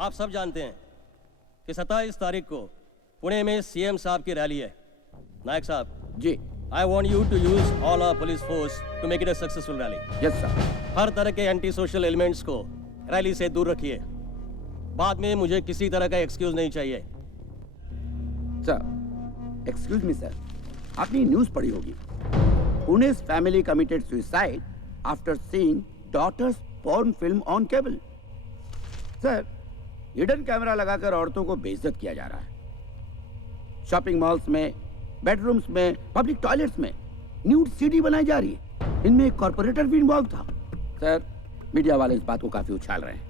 आप सब जानते हैं कि 27 तारीख को पुणे में सीएम साहब की रैली है। नायक साहब जी। I want you to use all our police force to make it a successful rally. Yes sir. हर तरह के एंटी सोशल एलिमेंट्स को रैली से दूर रखिए। बाद में मुझे किसी तरह का एक्सक्यूज नहीं चाहिए। सर, एक्सक्यूज मी सर, आपने न्यूज़ पढ़ी होगी। पुणे's family committed suicide after seeing daughter's porn film on cable. Sir, hidden camera लगाकर औरतों को बेइज्जत किया जा रहा है। शॉपिंग मॉल्स में, बेडरूम्स में, पब्लिक टॉयलेट्स में न्यूड सीडी बनाई जा रही है। इनमें एक कॉर्पोरेटर भी इन्वॉल्व था। सर, मीडिया वाले इस बात को काफी उछाल रहे हैं।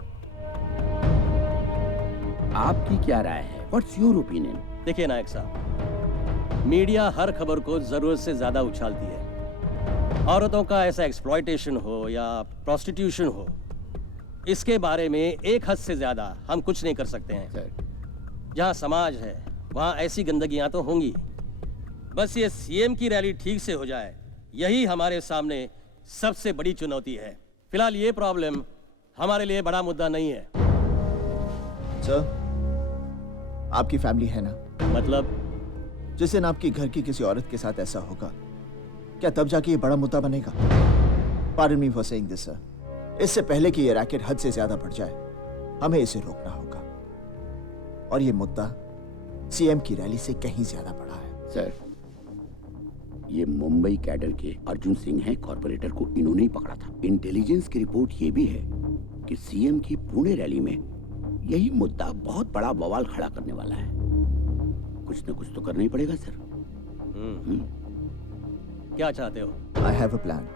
आपकी क्या राय है? What's your opinion? देखिए नायक साहब, मीडिया हर खबर को जरूरत से ज्यादा उछालती है। औरतों का ऐसा एक्सप्लॉयटेशन हो या प्रोस्टिट्यूशन हो, इसके बारे में एक हद से ज्यादा हम कुछ नहीं कर सकते हैं। सर, जहाँ समाज है वहाँ ऐसी गंदगियाँ तो होंगी। बस ये सीएम की रैली ठीक से हो जाए, यही हमारे सामने सबसे बड़ी चुनौती है। फिलहाल ये प्रॉब्लम हमारे लिए बड़ा मुद्दा नहीं है। सर, आपकी फैमिली है ना? मतलब? जिस दिन आपकी घर की किसी औरत के साथ ऐसा होगा, क्या तब जाके ये बड़ा मुद्दा बनेगा? Pardon me for saying this, sir. इससे पहले कि ये रैकेट हद से ज्यादा बढ़ जाए, हमें इसे रोकना होगा। और ये मुद्दा सीएम की रैली से कहीं ज्यादा बड़ा है। सर, ये मुंबई कैडर के अर्जुन सिंह हैं, कॉर्पोरेटर को इन्होंने ही पकड़ा था। इंटेलिजेंस की रिपोर्ट ये भी है कि सीएम की पुणे रैली में यही मुद्दा बहुत बड़ा बवाल खड़ा करने वाला है। कुछ न कुछ तो करना ही पड़ेगा सर। क्या चाहते हो? I have a plan.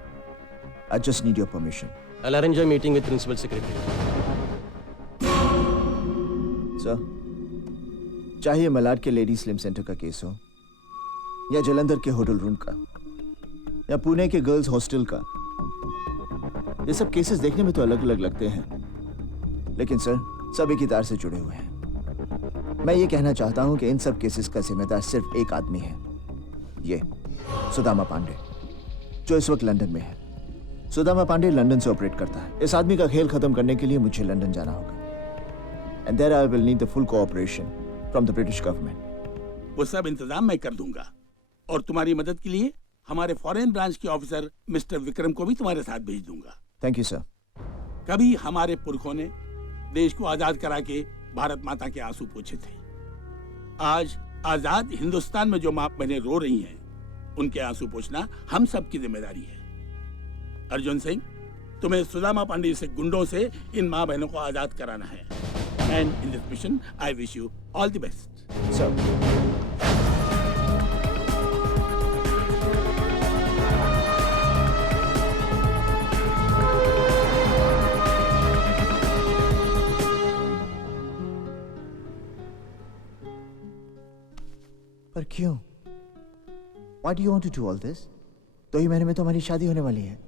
I just need your permission. I'll arrange a meeting with principal secretary. Sir, चाहे मलाड के लेडी स्लिम सेंटर का केस हो, या जलंधर के होटल रूम का, या पुणे के गर्ल्स हॉस्टल का, ये सब केसेस देखने में तो अलग अलग लगते हैं, लेकिन सर सब एक ही तार से जुड़े हुए हैं। मैं ये कहना चाहता हूं कि इन सब केसेस का जिम्मेदार सिर्फ एक आदमी है, ये सुदामा पांडे, जो इस वक्त लंदन में है। सुदामा पांडे लंदन से ऑपरेट करता है। इस आदमी का खेल खत्म करने के लिए मुझे लंदन जाना होगा, and there I will need the full cooperation from the British government. वो सब इंतजाम मैं कर दूंगा, और तुम्हारी मदद के लिए हमारे फॉरेन ब्रांच के ऑफिसर मिस्टर विक्रम को भी तुम्हारे साथ भेज दूंगा। Thank you sir. कभी हमारे पुरखों ने देश को आजाद करा के भारत माता के आंसू पोंछे थे। आज आजाद हिंदुस्तान में जो मां बहनें रो रही हैं, उनके आंसू पोंछना हम सब की जिम्मेदारी है। अर्जुन सिंह, तुम्हें सुदामा पांडे से गुंडों से इन मां बहनों को आजाद कराना है। And in this mission I wish you all the best. Sir, पर क्यों? Why do you want to do all this? 2 ही महीने में तो हमारी शादी होने वाली है।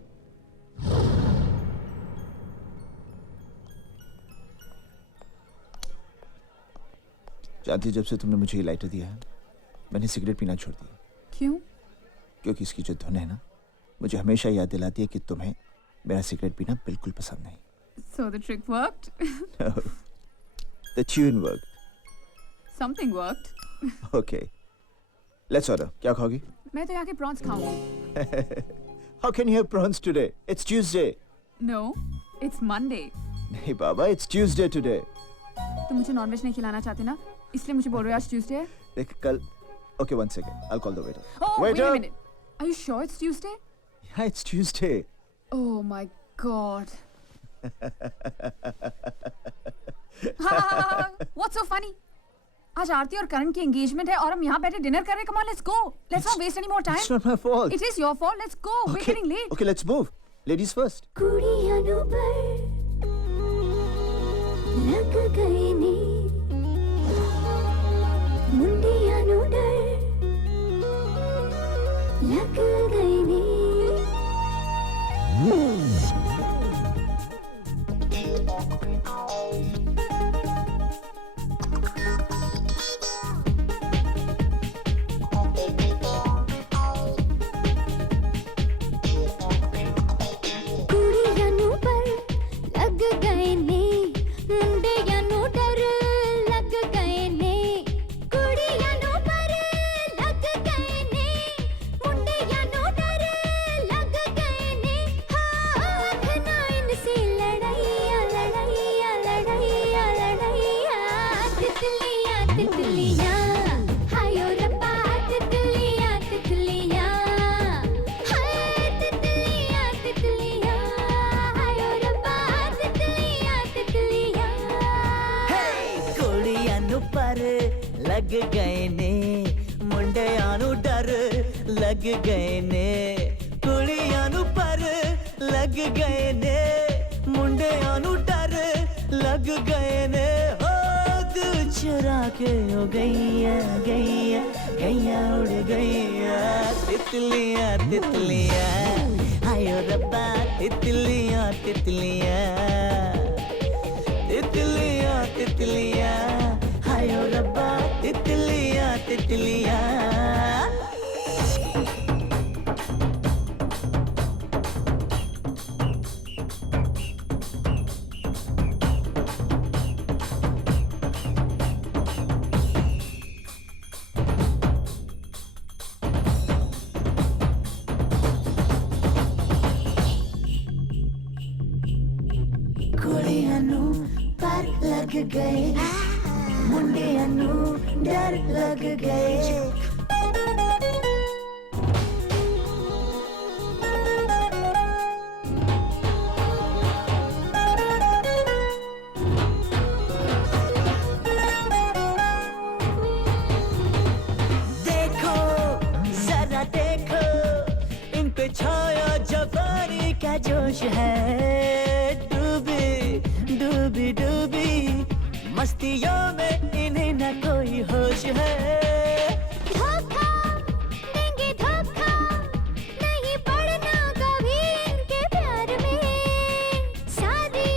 जानती, जब से तुमने मुझे ये लाइटर दिया है, मैंने सिगरेट पीना छोड़ दिया। क्यों? क्योंकि इसकी जो धुन है ना, मुझे हमेशा याद दिलाती है कि तुम्हें मेरा सिगरेट पीना बिल्कुल पसंद नहीं। So the trick worked? No. The tune worked. Something worked. Okay. Let's order. क्या खाओगी? मैं तो यहाँ के प्रॉन्स खाऊंगी। How can you have prawns today? It's Tuesday. No, it's Monday. नहीं बाबा, it's Tuesday today. तुम मुझे नॉनवेज नहीं खिलाना चाहते ना, इसलिए मुझे बोल रहे हो आज ट्यूसडे है। देख कल। Okay, one second. I'll call the waiter. Oh, wait Waiter! a minute. Are you sure it's Tuesday? Yeah, it's Tuesday. Oh my God. What's so funny? आज आरती और करण की एंगेजमेंट है और हम यहाँ बैठे डिनर कर रहे हैं। Come on, let's go. Let's not waste any more time. It's not my fault. It is your fault. Let's go. We're getting late. Okay, let's move. Ladies first. कुड़ियां नु पर लग गए नी, मुंडियां नु डर लग गए नी। कुड़ियां नु पर लग गए नी, मुंडियां नु डर गए ने मुंडियां नू डर लग गए ने कुड़ियां नू पर लग गए ने मुंडियां नू डर लग गए ने हो दिल चुरा के हो गईया गईया गईया उड़ गईया तितलियां तितलियां आयो रब्बा तितलियां तितलियां तितलियां तितलियां आयो रब्बा तितलियां तितलियां कुड़ियां नू पर लग गए मुंडियां नू डर लग गए देखो जरा देखो इन पे छाया जवानी का जोश है डूबी डूबी डूबी मस्तियों में इन्हें न कोई होश है धोखा देंगे धोखा नहीं पड़ना कभी इनके प्यार में शादी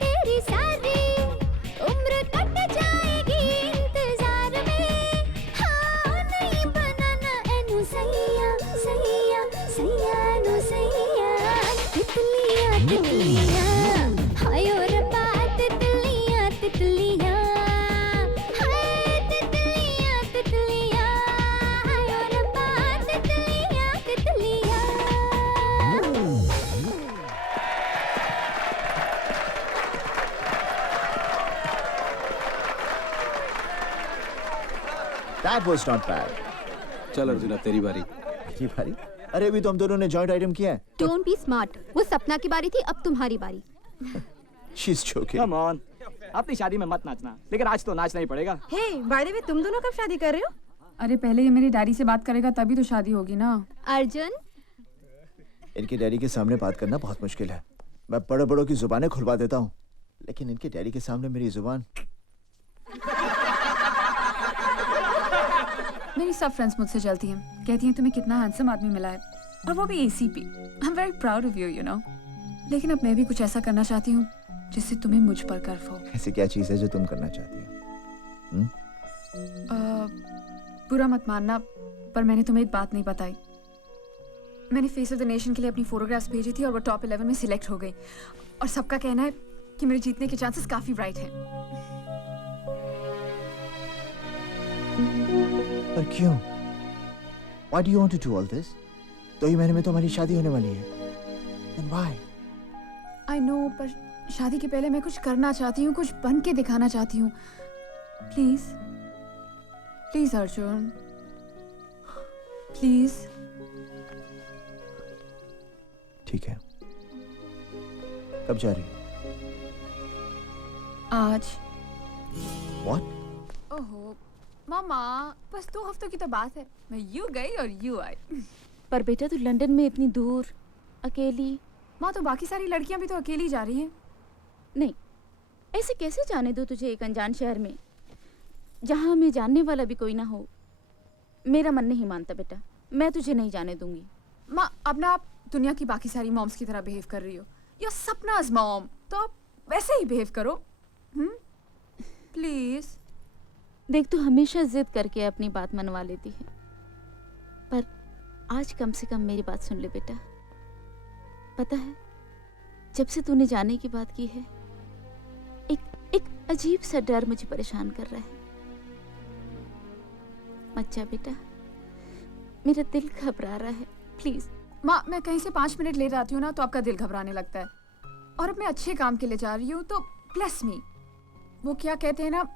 तेरी शादी उम्र कट जाएगी इंतजार में हाँ नहीं बनाना एनु सैया सैया सैया नु सैया तितलियां तितलियां हायो रब्बा तितलियां तितलियां हाय तितलियां तितलियां हायो रब्बा तितलियां तितलियां That was not bad. चल अर्जुन अब तेरी बारी। ये भारी अरे अभी तो हम दोनों ने जॉइंट आइटम किया है डोंट बी स्मार्ट वो सपना की बारी थी अब तुम्हारी बारी She's joking. कम ऑन अपनी शादी में मत नाचना लेकिन आज तो नाचना ही पड़ेगा हे बाय द वे तुम दोनों कब शादी कर रहे हो? अरे पहले ये मेरी डैडी से बात करेगा तभी तो शादी होगी ना। अर्जुन इनके डैडी के सामने बात करना बहुत मुश्किल है मैं बड़े बड़ों की जुबानें खुलवा देता हूँ लेकिन इनके डैडी के सामने मेरी जुबान मेरी सब फ्रेंड्स मुझसे चलती हैं, कहती हैं तुम्हें कितना हैंडसम आदमी मिला है और वो भी ACP. I am very proud of you, you know. लेकिन अब मैं भी कुछ ऐसा करना चाहती हूँ जिससे तुम्हें मुझ पर गर्व हो। ऐसी क्या चीज़ है जो तुम करना चाहती हो बुरा मत मानना पर मैंने तुम्हें एक बात नहीं बताई। मैंने फेस ऑफ द नेशन के लिए अपनी फोटोग्राफ्स भेजी थी और वो टॉप 11 में सिलेक्ट हो गई और सबका कहना है कि मेरे जीतने के चांसेस काफी ब्राइट हैं। पर क्यों? Why do you want to do all this? 2 ही महीने में तो हमारी शादी होने वाली है। Then why? I know, पर शादी के पहले मैं कुछ करना चाहती हूँ, कुछ बन के दिखाना चाहती हूँ। Please please Arjun please. ठीक है कब जा रही है? आज। What? ओहो मामा बस 2 हफ्तों की तो बात है। मैं यूं गई और यूं आई। पर बेटा तू लंदन में इतनी दूर अकेली। माँ तो बाकी सारी लड़कियां भी तो अकेली जा रही हैं। नहीं ऐसे कैसे जाने दो तुझे एक अनजान शहर में जहाँ हमें जानने वाला भी कोई ना हो। मेरा मन नहीं मानता बेटा, मैं तुझे नहीं जाने दूंगी। माँ अब ना आप दुनिया की बाकी सारी मॉम्स की तरह बिहेव कर रही हो। You're सपना's मॉम, तो आप वैसे ही बिहेव करो। प्लीज। देख तू हमेशा जिद करके अपनी बात मनवा लेती है पर आज कम से कम मेरी बात सुन ले बेटा। पता है जब से तूने जाने की बात की है एक अजीब सा डर मुझे परेशान कर रहा है। मत जा बेटा, मेरा दिल घबरा रहा है प्लीज। माँ मैं कहीं से 5 मिनट लेट आती हूँ ना तो आपका दिल घबराने लगता है और अब मैं अच्छे काम के लिए जा रही हूँ तो ब्लेस मी। वो क्या कहते हैं ना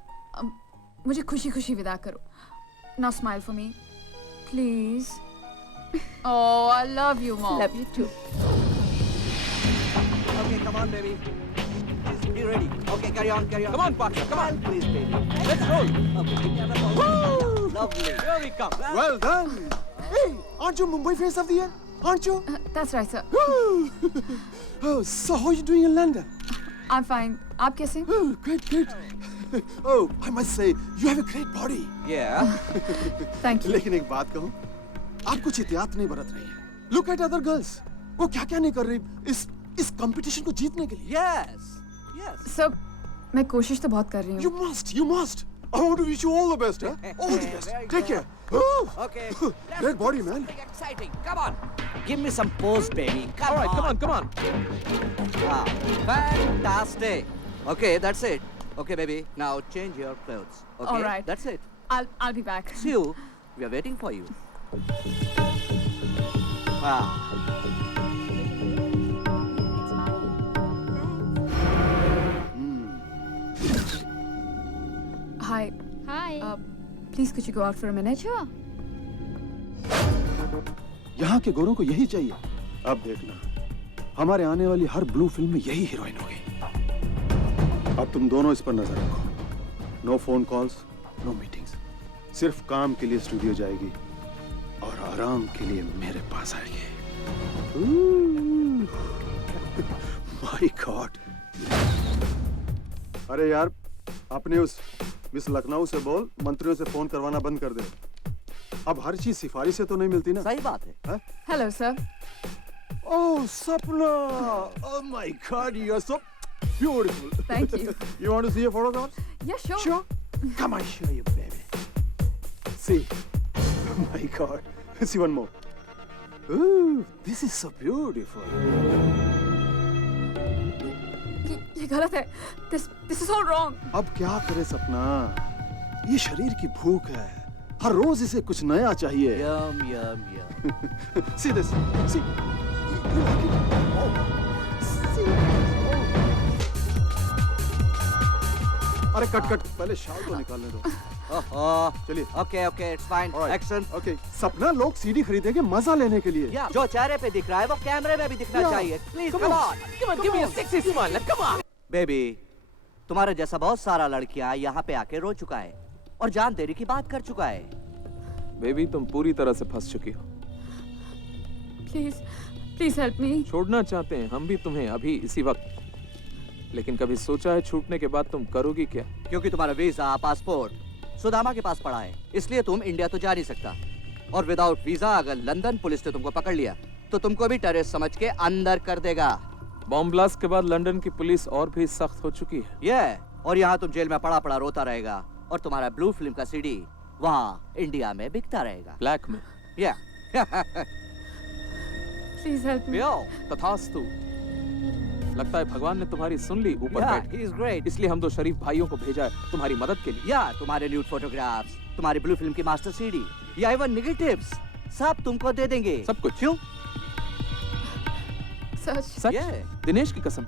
मुझे खुशी खुशी विदा करो। Now smile for me please. Oh I love you mom. Love you too. Okay come on baby Be ready. Okay, carry on, carry on. Come on, partner, come on. Please, baby. Let's roll. Okay, give me another ball. Lovely. Here we come. Well done. Hey, aren't you Mumbai Face of the Year? Aren't you? That's right, sir. Oh, so how are you doing in London? I'm fine. आप कैसे? Oh, great, great. Oh, I must say, you have a great body. Yeah. Thank you. लेकिन एक बात कहूँ, आप कुछ एहतियात नहीं बरत रही हैं। Look at other girls. वो क्या-क्या नहीं कर रही इस कंपटीशन को जीतने के लिए। Yes. Yes. सर, मैं कोशिश तो बहुत कर रही You हूँ. must, you must. I want to wish you all the best, huh? All the best. Very Take good. care. Oh, Okay. great body, man. Something exciting. Come on. Give me some pose, baby. Come All right, on. come on. Ah, fantastic. Okay, that's it. Okay, baby. Now change your clothes. Okay. All right. That's it. I'll be back. See you. We are waiting for you. Ah. Hi. Hi. Please could you go out for a minute? Sure. यहाँ के गोरों को यही चाहिए। अब देखना, हमारे आने वाली हर ब्लू फिल्म में यही हीरोइन होगी। अब तुम दोनों इस पर नजर रखो। No phone calls, no meetings. सिर्फ काम के लिए स्टूडियो जाएगी और आराम के लिए मेरे पास आएगी। My God. अरे यार, अपने उस मिस लखनऊ से बोल मंत्रियों से फोन करवाना बंद कर दे। अब हर चीज सिफारिश से तो नहीं मिलती ना। सही बात है। Hello, sir. Oh, Sapna! Oh my God, you are so beautiful. Thank you. You want to see a photograph? Yeah, sure. Sure. Come on, show you, baby. See. Oh my God. See one more. Ooh, this is so beautiful. ये गलत है. This is all wrong. अब क्या करे सपना? ये शरीर की भूख है. हर रोज इसे कुछ नया चाहिए. Yum, yum, yum. See this. See. You like it? Oh. See. Oh. अरे कट. पहले शाल तो निकालने दो. Oh, चलिए. okay, it's fine. Alright. Action. Okay. सपना लोग सीडी खरीदेंगे मजा लेने के लिए. Yeah, जो चेहरे पे दिख रहा है वो कैमरे में भी दिखना चाहिए. Please, come on. Come on, give me a sexy smile. Come on. Baby, तुम्हारे जैसा बहुत सारा लड़कियां यहाँ पे आके रो चुका है और जान देने की बात कर चुका है. बेबी, तुम पूरी तरह से फंस चुकी हो। Please help me. छोड़ना चाहते हैं हम भी तुम्हें अभी इसी वक्त, लेकिन कभी सोचा है छूटने के बाद तुम करोगी क्या? क्योंकि तुम्हारा वीजा, पासपोर्ट सुदामा के पास पड़ा है, इसलिए तुम इंडिया तो जा नहीं सकता. और विदाउट वीजा अगर लंदन पुलिस ने तुमको पकड़ लिया तो तुमको भी टेररिस्ट समझ के अंदर कर देगा. बॉम्ब ब्लास्ट के बाद लंदन की पुलिस और भी सख्त हो चुकी है. ये और यहाँ तुम जेल में पड़ा रोता रहेगा और तुम्हारा ब्लू फिल्म का सीडी वहाँ इंडिया में बिकता रहेगा. ब्लैक में. या Please help me. तथास्तु. लगता है भगवान ने तुम्हारी सुन ली ऊपर बैठ के. he is great. इसलिए हम दो शरीफ भाइयों को भेजा है तुम्हारी मदद के लिए. या तुम्हारे न्यूड फोटोग्राफ्स, तुम्हारी ब्लू फिल्म की मास्टर सीडी या इवन नेगेटिव्स सब तुमको दे देंगे. सब कुछ. क्यों? सच? दिनेश की कसम.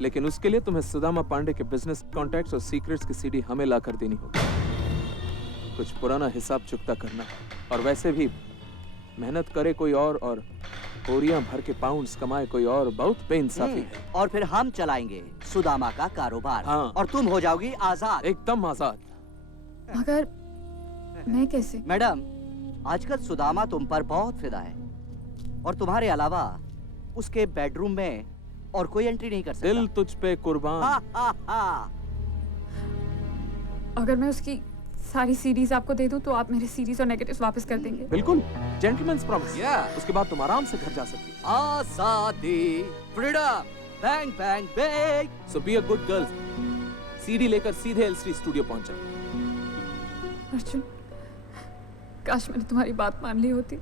लेकिन उसके लिए तुम्हें सुदामा पांडे के बिजनेस कॉन्टैक्ट्स और सीक्रेट्स की सीडी हमें लाकर देनी होगी. कुछ पुराना हिसाब चुकता करना, और वैसे भी मेहनत करे कोई और बोरियां भर के पाउंड्स कमाए कोई और, बहुत बेइंसाफी है. और फिर हम चलाएंगे सुदामा का कारोबार. हाँ. और तुम हो जाओगी आजाद. एकदम आजाद. मगर मैं कैसे? मैडम, आजकल सुदामा तुम पर बहुत फिदा है और तुम्हारे अलावा उसके बेडरूम में और कोई एंट्री नहीं कर सकता. दिल तुझ पे कुर्बान. अगर मैं उसकी सारी सीरीज आपको दे दूं तो आप मेरे सीरीज और नेगेटिव्स वापस कर देंगे? बिल्कुल. Gentleman's promise. Yeah. उसके बाद तुम आराम से घर जा सकती. आजादी, freedom, bang bang bang. So B a good girl. CD लेकर सीधे एलसी स्टूडियो पहुंच जा. अर्जुन, काश मैंने तुम्हारी बात मान ली होती.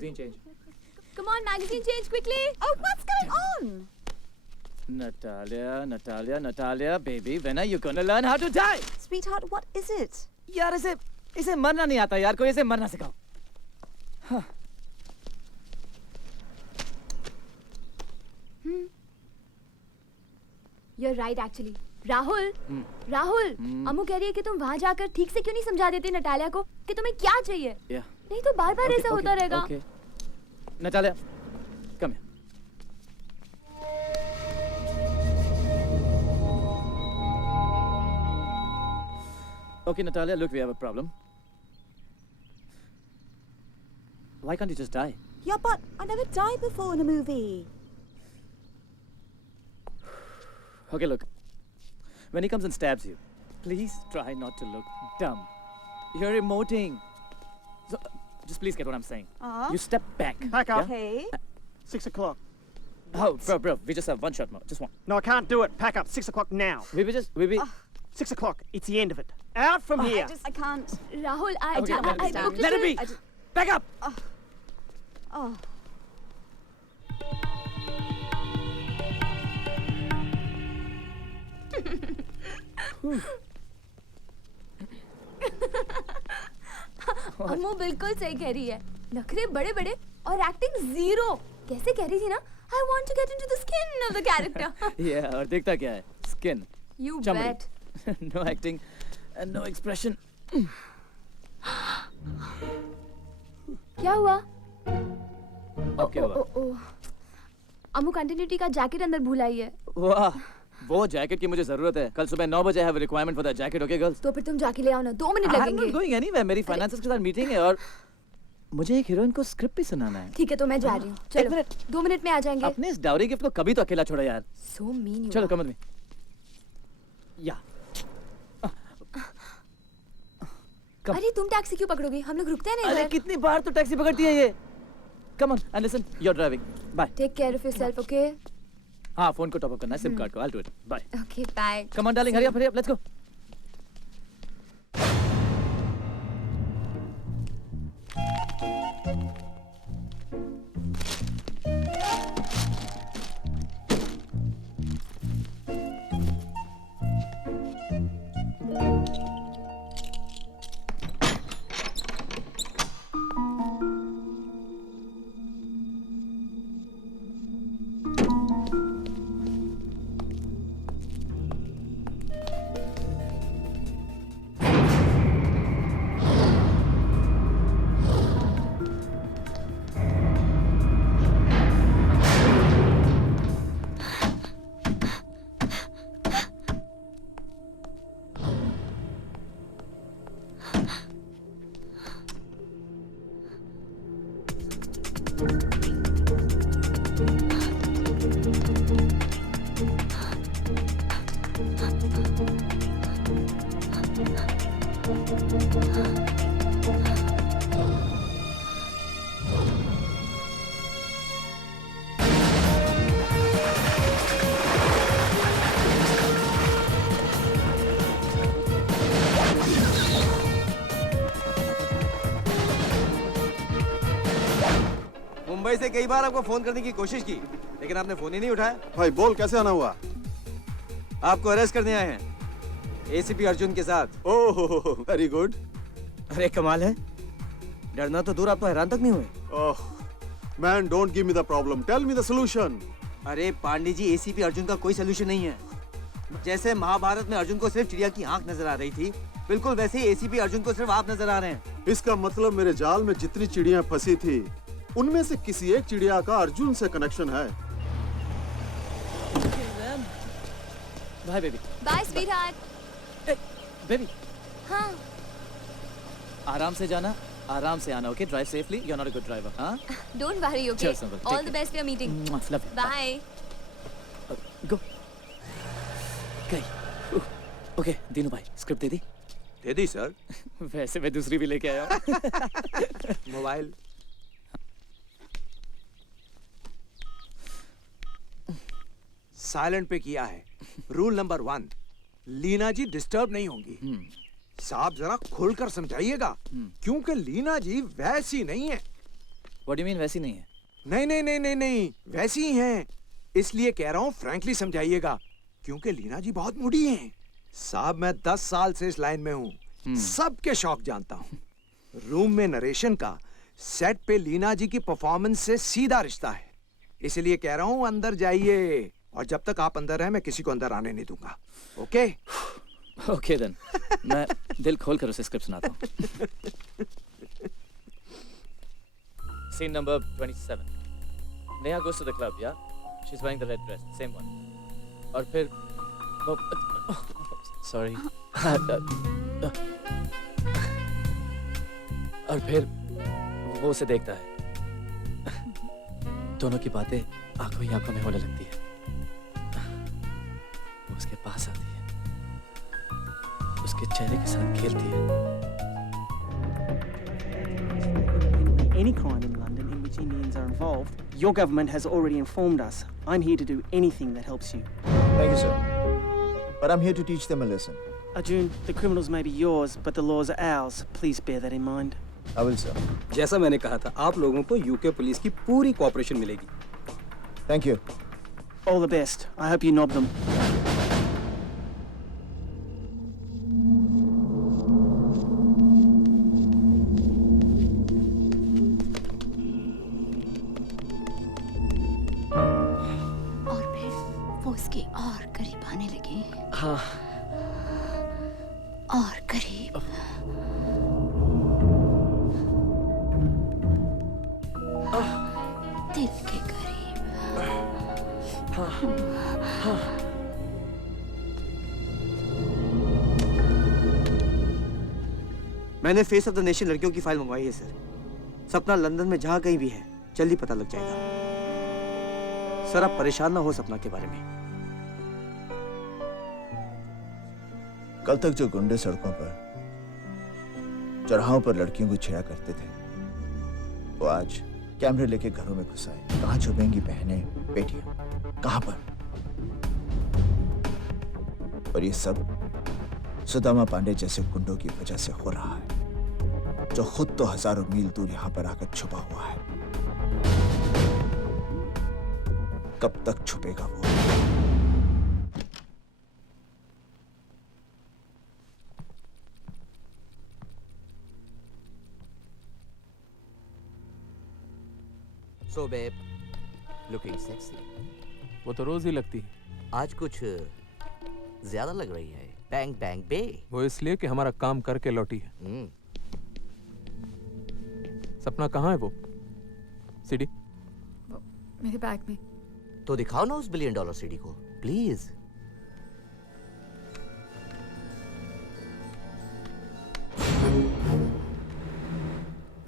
Magazine change. Come on, magazine change quickly. Oh, what's going on? Natalia, baby, when are you gonna learn how to die? Sweetheart, what is it? यार इसे मरना नहीं आता यार, कोई इसे मरना सिखाओ। You're right actually. Rahul, Rahul, अम्मू कह रही है कि तुम वहाँ जाकर ठीक से क्यों नहीं समझा देते नटालिया को कि तुम्हें क्या चाहिए? Yeah. नहीं तो बार-बार ऐसा होता रहेगा। Okay. Natalia, come here. Okay, Natalia, look, we have a problem. Why can't you just die? Yeah, but I never died before in a movie. Okay, look. When he comes and stabs you, please try not to look dumb. You're emoting. So, just please get what I'm saying. You step back. Back up. Okay. 6 o'clock. Oh, bro, we just have one shot more. Just one. No, I can't do it. Pack up. 6 o'clock now. We 6 o'clock. It's the end of it. Out from here. I can't. Rahul, Okay, I understand. Let it be. Back up. Oh. अम्मू बिल्कुल सही कह रही है। नखरे बड़े बड़े और acting zero. कैसे कह रही थी ना? I want to get into the skin of the character. Yeah, और देखता क्या है? Skin. You चमड़ी. bet. No acting and no expression. क्या हुआ? अब क्या हुआ? अम्मू कंटिन्यूटी का जैकेट अंदर भूल आई है। वाह, वो जैकेट की मुझे जरूरत है। कल सुबह 9 बजे I have a requirement for that jacket, okay girls? तो फिर तुम जाके ले आओ ना। 2 मिनट I'm लगेंगे। not going anywhere. मेरी फाइनेंसर्स के साथ मीटिंग है और मुझे एक हीरोइन को स्क्रिप्ट भी सुनाना है। ठीक है तो मैं जा रही हूँ। चलो 2 मिनट में आ जाएंगे। अपने इस डाउरी गिफ्ट को कभी तो अकेला छोड़ो यार। So mean you चलो are. कम में। या। अरे तुम टैक्सी क्यों पकड़ोगे? हम लोग रुकते हैं ना अरे इधर। कितनी बार तो टैक्सी पकड़ती है ये? Come on and listen. You're driving. Bye. Take care of yourself, okay? हाँ, फोन को टॉप अप करना है, सिम कार्ड को। I'll do it. Bye. Okay, bye. Come on, darling, hurry up, let's go. Mumbai से कई बार आपको फोन करने की कोशिश की, लेकिन आपने फोन ही नहीं उठाया। भाई बोल, कैसे आना हुआ? आपको अरेस्ट करने आए हैं एसीपी अर्जुन के साथ। Oh very good. अरे कमाल है, डरना तो दूर आप तो हैरान तक नहीं हुए। Oh man, don't give me the problem, tell me the solution. अरे पांडे जी, एसीपी अर्जुन का कोई सोल्यूशन नहीं है। जैसे महाभारत में अर्जुन को सिर्फ चिड़िया की आंख नजर आ रही थी, बिल्कुल वैसे ही एसीपी अर्जुन को सिर्फ आप नजर आ रहे हैं। इसका मतलब मेरे जाल में जितनी चिड़िया फंसी थी, उनमें से किसी एक चिड़िया का अर्जुन से कनेक्शन है। Bye baby. Bye, sweetheart. Baby, हाँ. आराम से जाना, आराम से आना, okay? Drive safely, you are not a good driver, हाँ? Don't worry, okay? Cheers, Uncle. All Take the care. best for your meeting. Love you. Bye. Go. गई। Okay, Dinu भाई, स्क्रिप्ट दे दी? दे दी सर। वैसे मैं दूसरी भी लेके आया हूँ। मोबाइल साइलेंट पे किया है। रूल नंबर 1, लीना जी डिस्टर्ब नहीं होंगी। साहब जरा खुलकर समझाइएगा, क्योंकि लीना जी वैसी नहीं है। What do you mean वैसी नहीं है? नहीं नहीं नहीं नहीं नहीं, वैसी ही हैं। इसलिए कह रहा हूँ फ्रैंकली समझाइएगा, क्योंकि लीना जी बहुत मुड़ी हैं। साहब मैं 10 साल से इस लाइन में हूँ, सबके शौक जानता हूँ। रूम में नरेशन का सेट पे लीना जी की परफॉर्मेंस से सीधा रिश्ता है। इसलिए कह रहा हूँ अंदर जाइए, और जब तक आप अंदर हैं मैं किसी को अंदर आने नहीं दूंगा। ओके? Okay then. मैं दिल खोल कर उसे स्क्रिप्ट सुनाता हूँ। Scene number 27. Neha goes to the club, yeah? She's wearing the red dress, same one. और फिर वो sorry. और फिर वो उसे देखता है। दोनों की बातें आंखों ही आंखों में होने लगती है। वो उसके पास आती है, उसके चेहरे के साथ खेलती है। Any crime in London in which Indians are involved, your government has already informed us. I'm here to do anything that helps you. Thank you, sir. But I'm here to teach them a lesson. Arjun, the criminals may be yours, but the laws are ours. Please bear that in mind. I will, sir. जैसा मैंने कहा था, आप लोगों को UK police की पूरी cooperation मिलेगी। Thank you. All the best. I hope you knob them. और फिर वो उसके और करीब आने लगे। हाँ। और करीब। दिल के करीब। मैंने फेस ऑफ द नेशन लड़कियों की फाइल मंगवाई है सर। सपना लंदन में जहाँ कहीं भी है जल्दी पता लग जाएगा। सर आप परेशान ना हो सपना के बारे में। कल तक जो गुंडे सड़कों पर, चौराहों पर लड़कियों को छेड़ा करते थे, वो आज कैमरे लेके घरों में घुस आए। कहाँ छुपेंगी बहनें, बेटियां, कहाँ पर? और ये सब सुदामा पांडे जैसे गुंडों की वजह से हो रहा है, जो खुद तो हजारों मील दूर यहां पर आकर छुपा हुआ है। कब तक छुपेगा वो? So babe, looking sexy. वो तो रोज ही लगती है। आज कुछ ज्यादा लग रही है। बैंग बैंग बे। वो इसलिए कि हमारा काम करके लौटी है। सपना कहाँ है वो? सीडी? वो मेरे बैग में। तो दिखाओ ना उस $1 बिलियन सीडी को, प्लीज।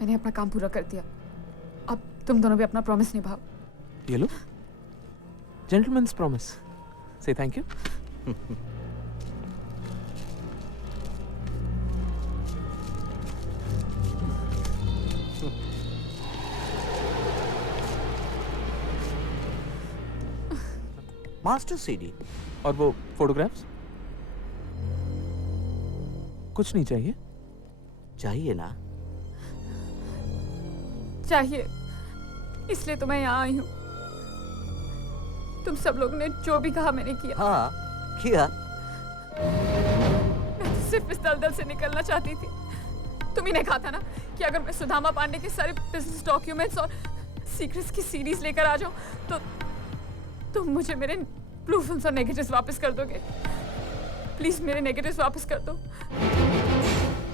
मैंने अपना काम पूरा कर दिया। अब तुम दोनों भी अपना प्रॉमिस निभाओ। ये लो, जेंटलमैन्स प्रॉमिस। से थैंक यू। Master CD. और वो फोटोग्राफ्स? कुछ नहीं चाहिए? चाहिए ना? चाहिए, इसलिए तो मैं यहाँ आई हूँ। तुम सब लोग ने जो भी कहा मैंने किया। हाँ, किया। मैं तो सिर्फ इस दलदल से निकलना चाहती थी। तुम्ही ने कहा था ना कि अगर मैं सुदामा पांडे के सारे बिजनेस डॉक्यूमेंट्स और सीक्रेट्स की सीरीज लेकर आ जाऊं तो तुम मुझे मेरे ब्लू फिल्म्स और नेगेटिव्स वापस कर दोगे। प्लीज मेरे नेगेटिव्स वापस कर दो।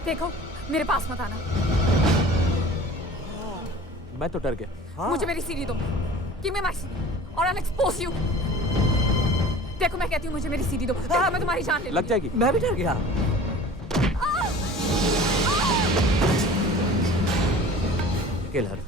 देखो, मेरे पास मत आना। मैं तो डर गया। मुझे मेरी सीडी दो। Give me my CD or I'll expose you। देखो मैं कहती हूँ मुझे मेरी सीडी दो। देखो मैं तुम्हारी जान ले लग जाएगी। मैं भी डर गया। किलर।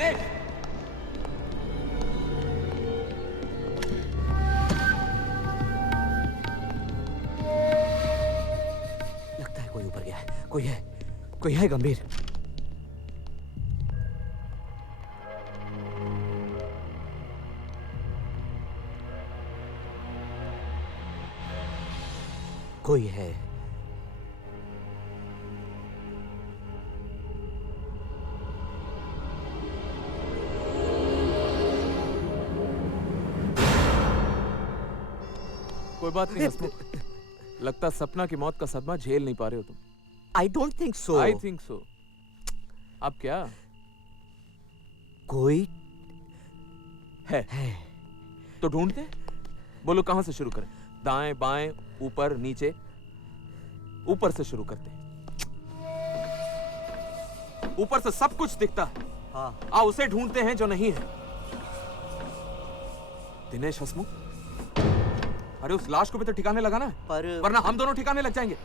दिनेश लगता है कोई ऊपर गया है, कोई है गंभीर। कोई है। कोई बात नहीं हसमुख, लगता सपना की मौत का सदमा झेल नहीं पा रहे हो तुम। I don't think so. I think so. अब क्या? कोई है तो ढूंढते। बोलो कहां से शुरू करें? दाएं बाएं ऊपर नीचे? ऊपर से शुरू करते हैं। ऊपर से सब कुछ दिखता है। हाँ। आओ उसे ढूंढते हैं जो नहीं है। दिनेश हसमुख, अरे उस लाश को भी तो ठिकाने लगाना है, वरना हम दोनों ठिकाने लग जाएंगे।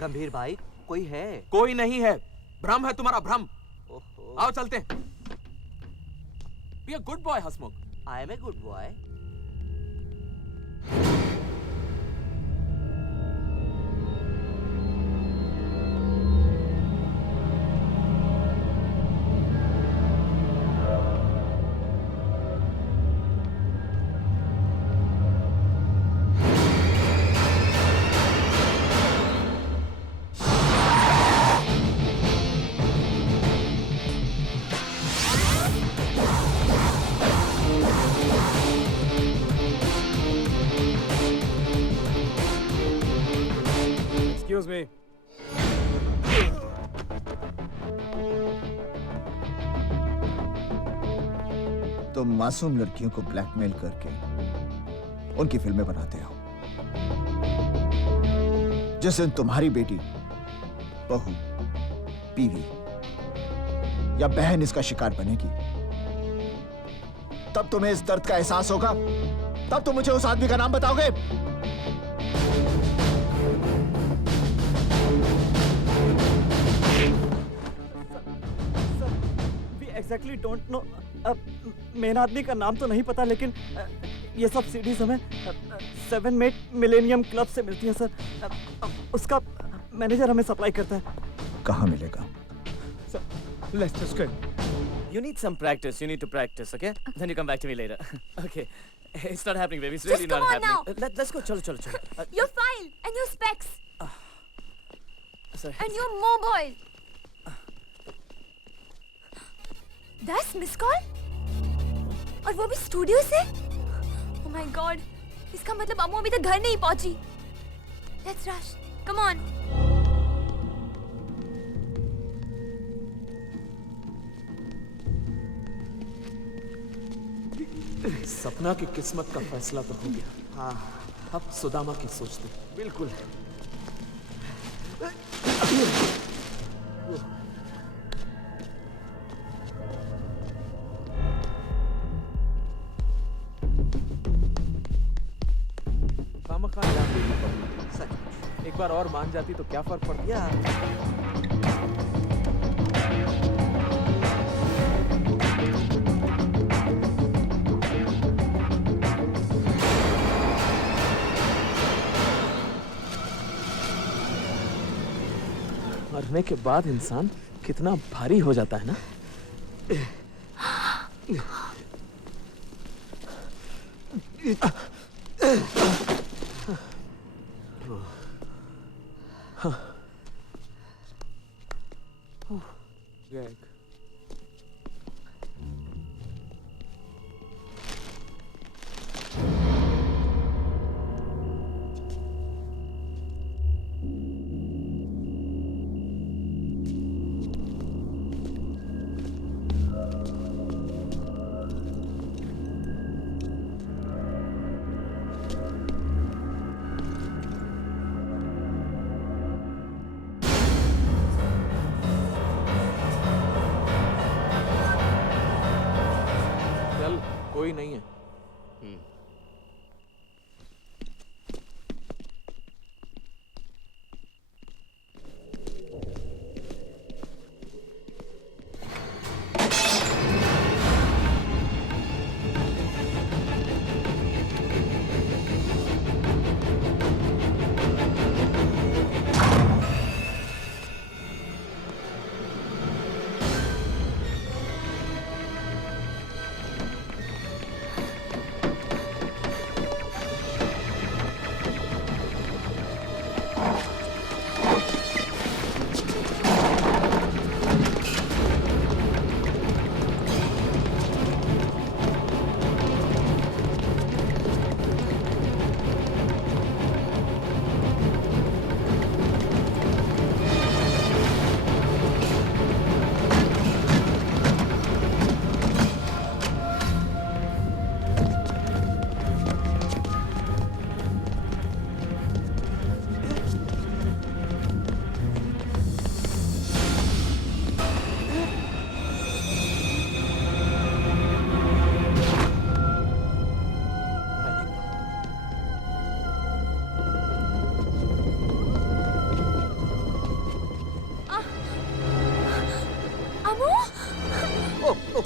गंभीर भाई कोई है? कोई नहीं है, भ्रम है तुम्हारा, भ्रम। आओ चलते हैं। Be a good boy Hasmukh. I am a good boy. Excuse me. तुम मासूम लड़कियों को ब्लैकमेल करके उनकी फिल्में बनाते हो। जिस दिन तुम्हारी बेटी, बहू, बीवी या बहन इसका शिकार बनेगी, तब तुम्हें इस दर्द का एहसास होगा। तब तुम मुझे उस आदमी का नाम बताओगे। Exactly don't know. मेन आदमी का नाम तो नहीं पता, लेकिन ये सब सीडीज हमें 7 मेट मिलेनियम क्लब से मिलती है सर। उसका मैनेजर हमें सप्लाई करता है। कहाँ मिलेगा? Let's just go. You need some practice. You need to practice, okay? Then you come back to me later. Okay. It's not happening, baby. It's really Just not come on happening. now. Let's go. Chalo. Your file and your specs Sorry. and your mobile. 10 miss call और वो भी studio से। Oh my God. इसका मतलब अम्मू अभी तक घर नहीं पहुंची। Let's rush. Come on. सपना की किस्मत का फैसला तो हो गया। हाँ, अब सुदामा की सोचते। बिल्कुल। खामखा जान देती पब्लिक। एक बार और मान जाती तो क्या फर्क पड़ता? मरने के बाद इंसान कितना भारी हो जाता है ना। कोई नहीं है।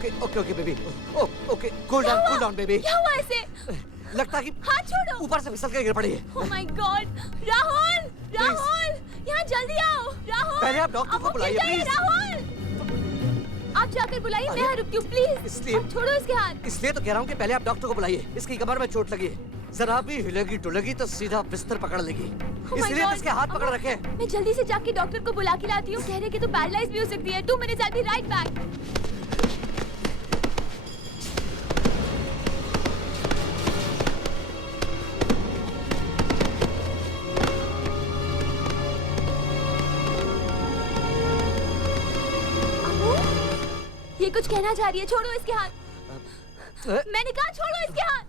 Okay okay okay baby okay cool down baby क्या हुआ ऐसे? लगता कि हाथ छोड़ो। ऊपर से फिसल कर गिर पड़ी है Oh my God! Rahul! Rahul! यहाँ जल्दी आओ! राहुल! पहले आप डॉक्टर को बुलाइए, प्लीज। राहुल! आप जाकर बुलाइए, मैं यहाँ रुकती हूँ, प्लीज। इसलिए- आप छोड़ो इसके हाथ। इसलिए तो कह रहा हूँ कि पहले आप डॉक्टर को बुलाइए। इसकी कमर में चोट लगी है, जरा भी हिलेगी डुलेगी तो सीधा बिस्तर पकड़ लेगी। Oh my इसलिए तो God! इसके हाथ पकड़ रखे हैं। मैं जल्दी से जाके डॉक्टर को बुला के लाती हूँ। कह रहे कि तो पैरालाइज भी हो सकती है। 2 minutes, I'll be right back. अम्मू, ये कुछ कहना चाह रही है। छोड़ो इसके हाथ। मैंने कहा छोड़ो इसके हाथ।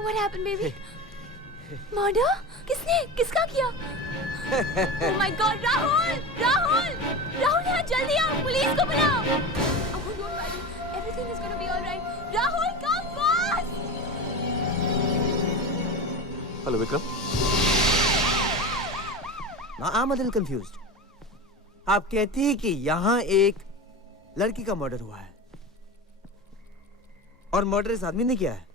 What happened, baby? मर्डर? किसने? किसका किया? Oh my God, Rahul! Rahul! Rahul यहाँ जल्दी आओ, पुलिस को बुलाओ। Oh, don't worry, everything is gonna be all right. Rahul, come fast! Hello Vikram. I'm a little confused. आप कहती हैं कि यहाँ एक लड़की का मर्डर हुआ है और मर्डर इस आदमी ने किया है।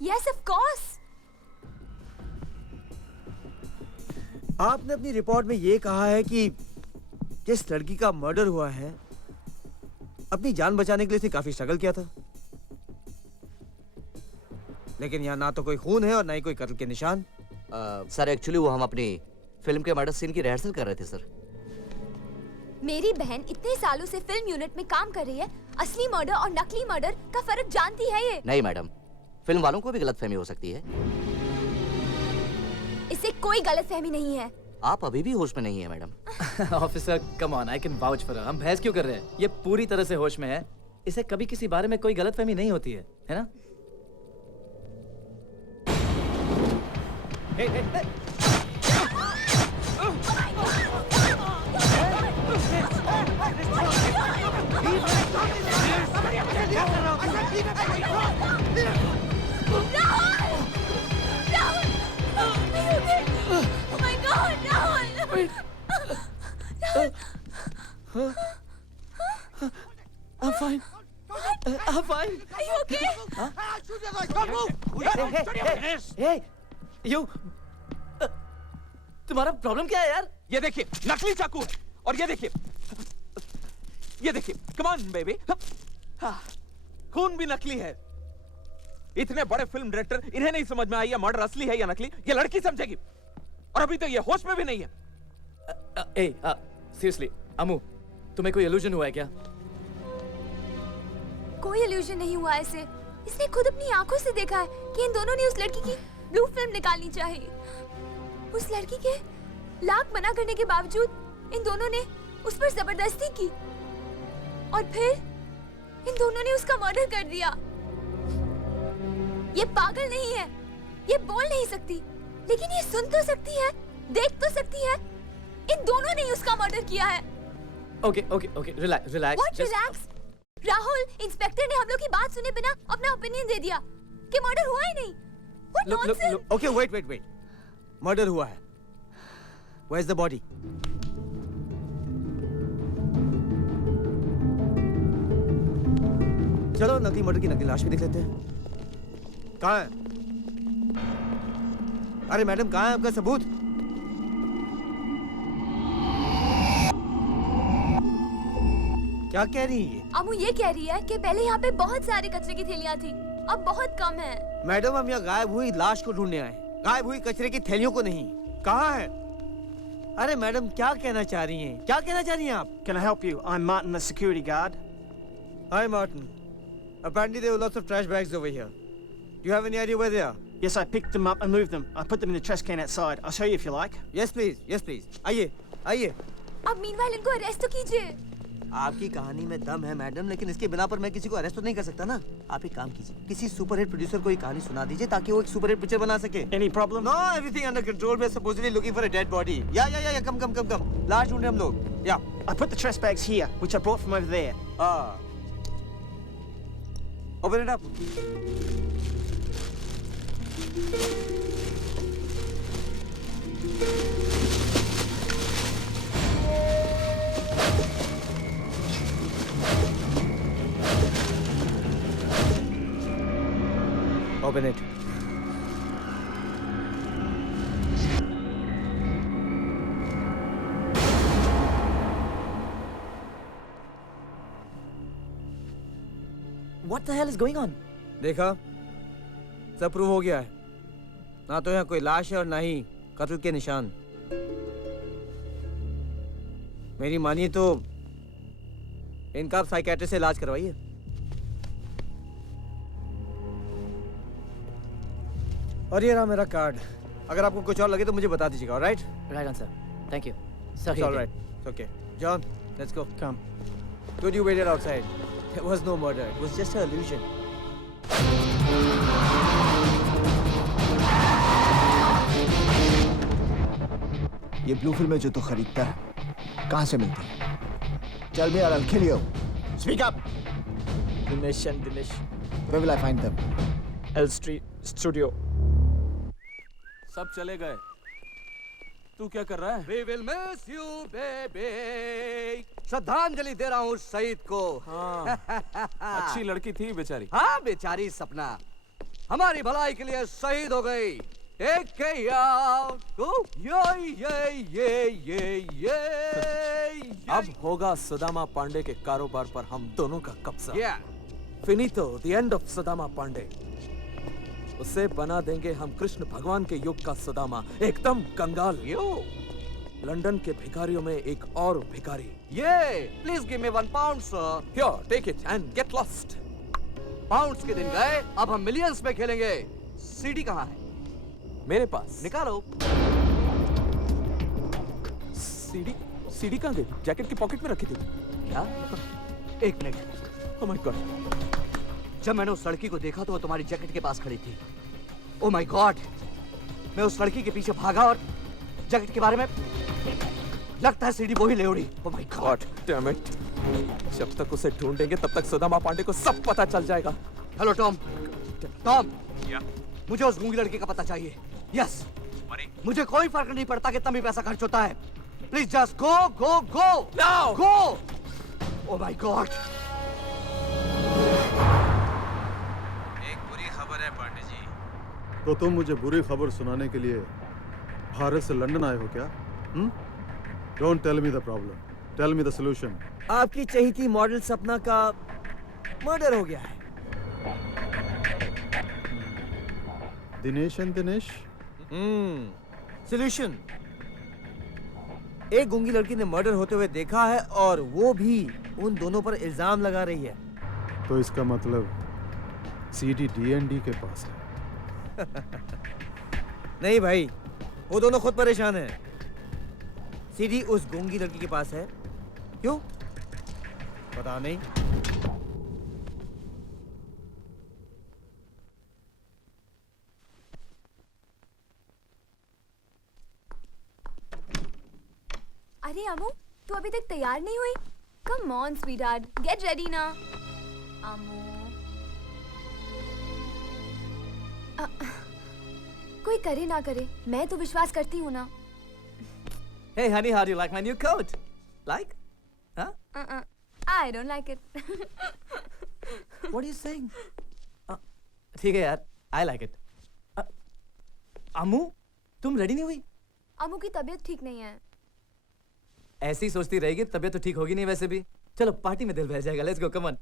Yes, of course. आपने अपनी रिपोर्ट में ये कहा है कि जिस लड़की का मर्डर हुआ है अपनी जान बचाने के लिए उसने काफी स्ट्रगल किया था, लेकिन यहाँ ना तो कोई खून है और ना ही कोई कत्ल के निशान। सर एक्चुअली वो हम अपनी फिल्म के मर्डर सीन की रिहर्सल कर रहे थे सर। मेरी बहन इतने सालों से फिल्म यूनिट में काम कर रही है। असली मर्डर और नकली मर्डर का फर्क जानती है ये। नहीं मैडम, फिल्म वालों को भी गलतफहमी हो सकती है। इससे कोई गलतफहमी नहीं है। आप अभी भी होश में नहीं है madam. Officer come on, I can vouch for हम बहस क्यों कर रहे हैं? ये पूरी तरह से होश में है। इसे कभी किसी बारे में कोई गलतफहमी नहीं होती है ना? हे, हे, हे। I'm fine. I'm fine. Are you okay? Hey, you. तुम्हारा प्रॉब्लम क्या है यार? ये देखिए नकली चाकू है और ये देखिए कम ऑन बेबी, खून भी नकली है। इतने बड़े फिल्म डायरेक्टर, इन्हें नहीं समझ में आई है मर्डर असली है या नकली? ये लड़की समझेगी और अभी तो ये होश में भी नहीं है। सीरियसली अमू, तुम्हें कोई इल्यूजन हुआ है क्या? कोई इल्यूजन नहीं हुआ इसे। इसने खुद अपनी आंखों से देखा है कि इन दोनों ने उस लड़की की ब्लू फिल्म निकालनी चाहिए। उस लड़की के लाख मना करने के बावजूद इन दोनों ने उस पर जबरदस्ती की और फिर इन दोनों ने उसका मर्डर कर दिया। ये पागल नहीं है, ये बोल नहीं सकती, लेकिन ये सुन तो सकती है, देख तो सकती है। इन दोनों ने उसका मर्डर किया है। Okay okay okay, relax relax. What relax? Rahul, inspector ने हम लोग की बात सुने बिना अपना ओपिनियन दे दिया कि मर्डर हुआ ही नहीं। What nonsense? Okay wait, murder हुआ है। Where's the body? चलो नकली मर्डर की नकली लाश भी देख लेते हैं। कहाँ है? अरे मैडम, कहाँ है आपका सबूत? क्या कह रही है ये? अमू ये कह रही है कि पहले यहाँ पे बहुत सारे कचरे की थैलियाँ थी, अब बहुत कम है। मैडम, हम यहाँ गायब हुई लाश को ढूंढने आए, गायब हुई कचरे की थैलियों को नहीं। कहाँ है? अरे मैडम, क्या कहना चाह रही हैं? क्या कहना चाह रही हैं आप? Can I help you? I'm Martin, the security guard. Hi Martin. Apparently there were lots of trash bags over here. Do you have any idea where they are? Yes, I picked them up and moved them. I put them in the trash can outside. I'll show you if you like. Yes please, yes please. आइए, आइए। अब meanwhile इनको arrest तो कीजिए। आपकी कहानी में दम है मैडम, लेकिन इसके बिना पर मैं किसी को अरेस्ट तो नहीं कर सकता ना। आप एक काम कीजिए, किसी सुपरहिट प्रोड्यूसर को ये कहानी सुना दीजिए ताकि वो एक सुपरहिट पिक्चर बना सके। Any problem? No, everything under control. We're supposedly looking for a dead body. Yeah. Come. लाश ढूंढे हम लोग। Yeah. I put the trash bags here, which I brought from over there. Open it up. Open it. What the hell is going on? देखा, सब prove हो गया है। ना तो यहाँ कोई लाश है और ना ही कत्ल के निशान। मेरी मानिए तो इनका आप साइकेट्रिस्ट से इलाज करवाइए। और ये रहा मेरा कार्ड। अगर आपको कुछ और लगे तो मुझे बता दीजिएगा, alright? Right on, sir. Thank you. It's Sorry. all right. It's okay. John, let's go. Come. Good you waited outside. There was no murder. It was just an illusion. ये ब्लू फिल्में जो तू खरीदता है कहाँ से मिलती है? Tell me or I'll kill you. Speak up. Dinesh and Dinesh. Where will I find them? L Street Studio. सब चले गए। तू क्या कर रहा है? We will miss you, baby. श्रद्धांजलि दे रहा हूँ शहीद को। हाँ, अच्छी लड़की थी बेचारी। हाँ बेचारी सपना हमारी भलाई के लिए शहीद हो गई। एक के याद ये अब होगा सुदामा पांडे के कारोबार पर हम दोनों का कब्जा। फिनितो, the end of Sudama Pandey. उसे बना देंगे हम कृष्ण भगवान के युग का सुदामा, एकदम कंगाल। लंदन के भिखारियों में एक और भिखारी। Please give me 1 pound sir. Here, take it and get lost. Pounds के दिन गए, अब हम मिलियंस में खेलेंगे। सीडी कहाँ है? मेरे पास। निकालो। सीडी कहाँ गई? जैकेट की पॉकेट में रखी थी क्या? एक मिनट। Oh my God. जब मैंने उस लड़की को देखा तो वो तुम्हारी जैकेट के पास खड़ी थी। Oh my God. मैं उस लड़की के पीछे भागा और जैकेट के बारे में लगता है सीडी वो ही ले उड़ी। Oh my god damn it. जब तक उसे ढूंढेंगे तब तक सुदामा पांडे को सब पता चल जाएगा। Hello Tom. टॉम, मुझे उस गूंगी लड़की का पता चाहिए। यस, मुझे कोई फर्क नहीं पड़ता कितना भी पैसा खर्च होता है। Please just go go go now go. Oh my God. एक बुरी खबर है पांडे जी। तो तुम मुझे बुरी खबर सुनाने के लिए भारत से लंदन आए हो क्या? Don't tell me the problem, tell me the solution. आपकी चहेती मॉडल सपना का मर्डर हो गया है। दिनेश एंड दिनेश। सॉल्यूशन। एक गूंगी लड़की ने मर्डर होते हुए देखा है और वो भी उन दोनों पर इल्जाम लगा रही है। तो इसका मतलब सीडी डीएनडी के पास है। नहीं भाई, वो दोनों खुद परेशान हैं। सीडी उस गूंगी लड़की के पास है। क्यों? पता नहीं। अरे अमू, तू अभी तक तैयार नहीं हुई? Come on sweetheart, get ready ना। अमू, कोई करे ना करे, मैं तो विश्वास करती हूँ ना। Hey honey, how do you like my new coat? Like? Huh? I don't like it. What are you saying? ठीक है यार, I like it. अम्मू, तुम रेडी नहीं हुई? अमू की तबीयत ठीक नहीं है। ऐसी ही सोचती रहेगी, तबीयत तो ठीक होगी नहीं वैसे भी। चलो पार्टी में दिल बहल जाएगा। Let's go, come on.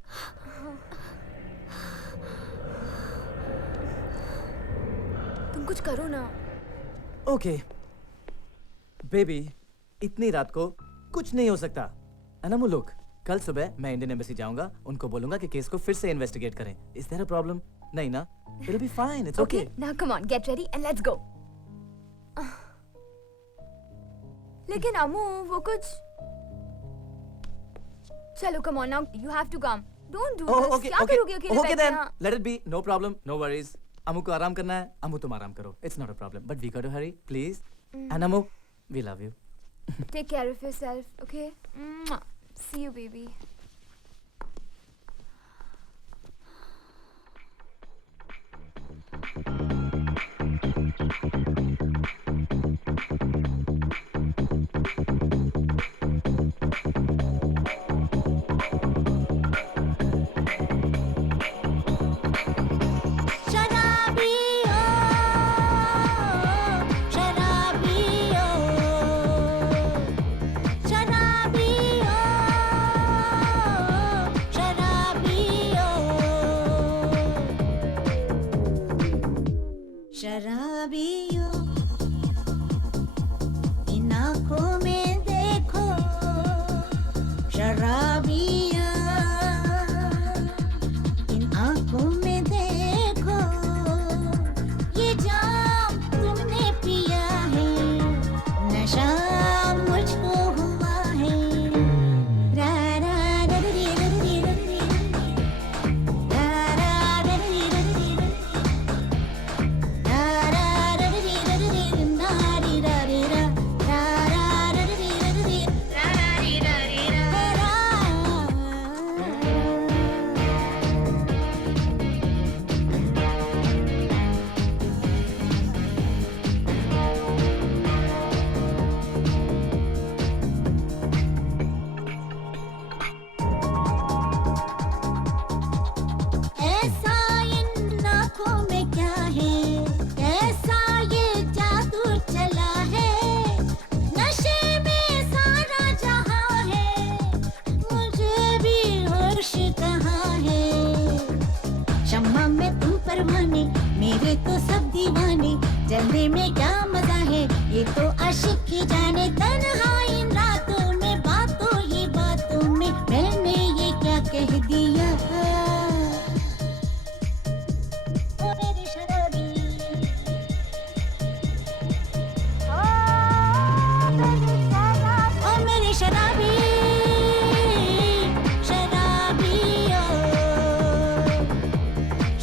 तुम कुछ करो ना। ओके बेबी, इतनी रात को कुछ नहीं हो सकता। अनमू लोग, कल सुबह मैं इंडियन एम्बेसी जाऊंगा, उनको बोलूंगा कि केस को फिर से इन्वेस्टिगेट करें। Is there a problem? नहीं ना? It be fine, it's okay. Now come on, get ready and let's go. लेकिन अमू, वो कुछ। चलो come on, now you have to come. Don't do this. क्या करोगे अकेले ओके बैठ के देन, यहाँ? Let it be, no problem, no worries. Amu को आराम करना है, अमू तुम आराम करो। It's not a problem, but we got to Hari please. And Amu, we love you. Take care of yourself, okay? Mwah. See you, baby. शराबी शराबिया इन आंखों में देखो ये जाम तुमने पिया है नशा मुझको हुआ है रा रा रा री रा री रा री रा रा रा री रा री रा रा रा री रा री ना री रा री रा रा रा रा री रा री रा रा री रा री रा ऐसा इन आँखों में क्या है ऐसा ये जादू चला है नशे में सारा जहां है मुझे भी होश कहाँ है शम्मा में तुम परवाने मेरे तो सब दीवाने जलने में क्या मजा है ये तो आशिक की जाने तन्हा इन रातों में बातों ही बातों में मैंने ये क्या कह दिया ओ मेरी शराबी ओ मेरी शराबी शराबी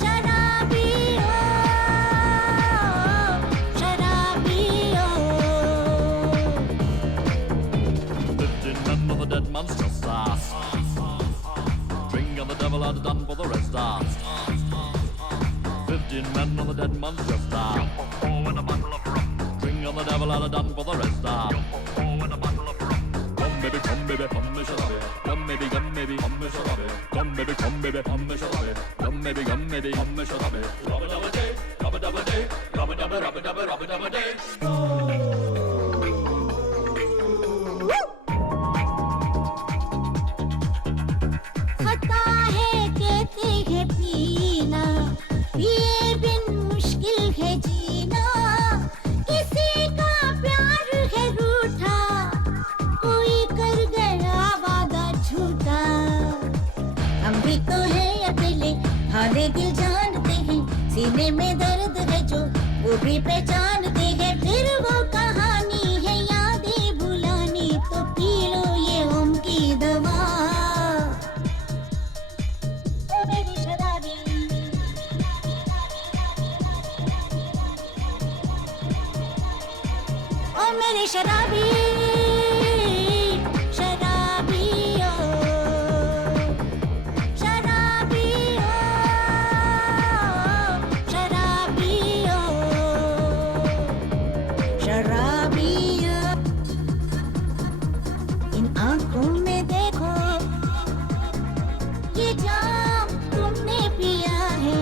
शराबी शराबी 15 men of the dead man's just ass. Drink of the devil are done for the rest of. 15 men of the dead man's just ass. And a bottle of rum. Drink of the devil are done for the rest of. And a bottle of rum. Come baby, come baby, come me shalabe. Come baby, come me shalabe. Come baby, come me shalabe. Come baby, come me shalabe. Rubba dubba day, rubba dubba day, rubba dubba rubba dubba rubba dubba day. खता है कहते हैं पीना पिए बिन मुश्किल है जीना किसी का प्यार है रूठा कोई कर गया वादा झूठा हम भी तो है अकेले हाले दिल जानते हैं सीने में दर्द है जो वो भी पहचानते हैं फिर वो कहानी है यादें भुलानी तो पी लो ये गम की दवा ओ मेरी शराबी ओ मेरी शराबी शराबी ओ शराबी ओ शराबी ओ शराबी ओ इन आंखों में देखो ये जाम तुमने पिया है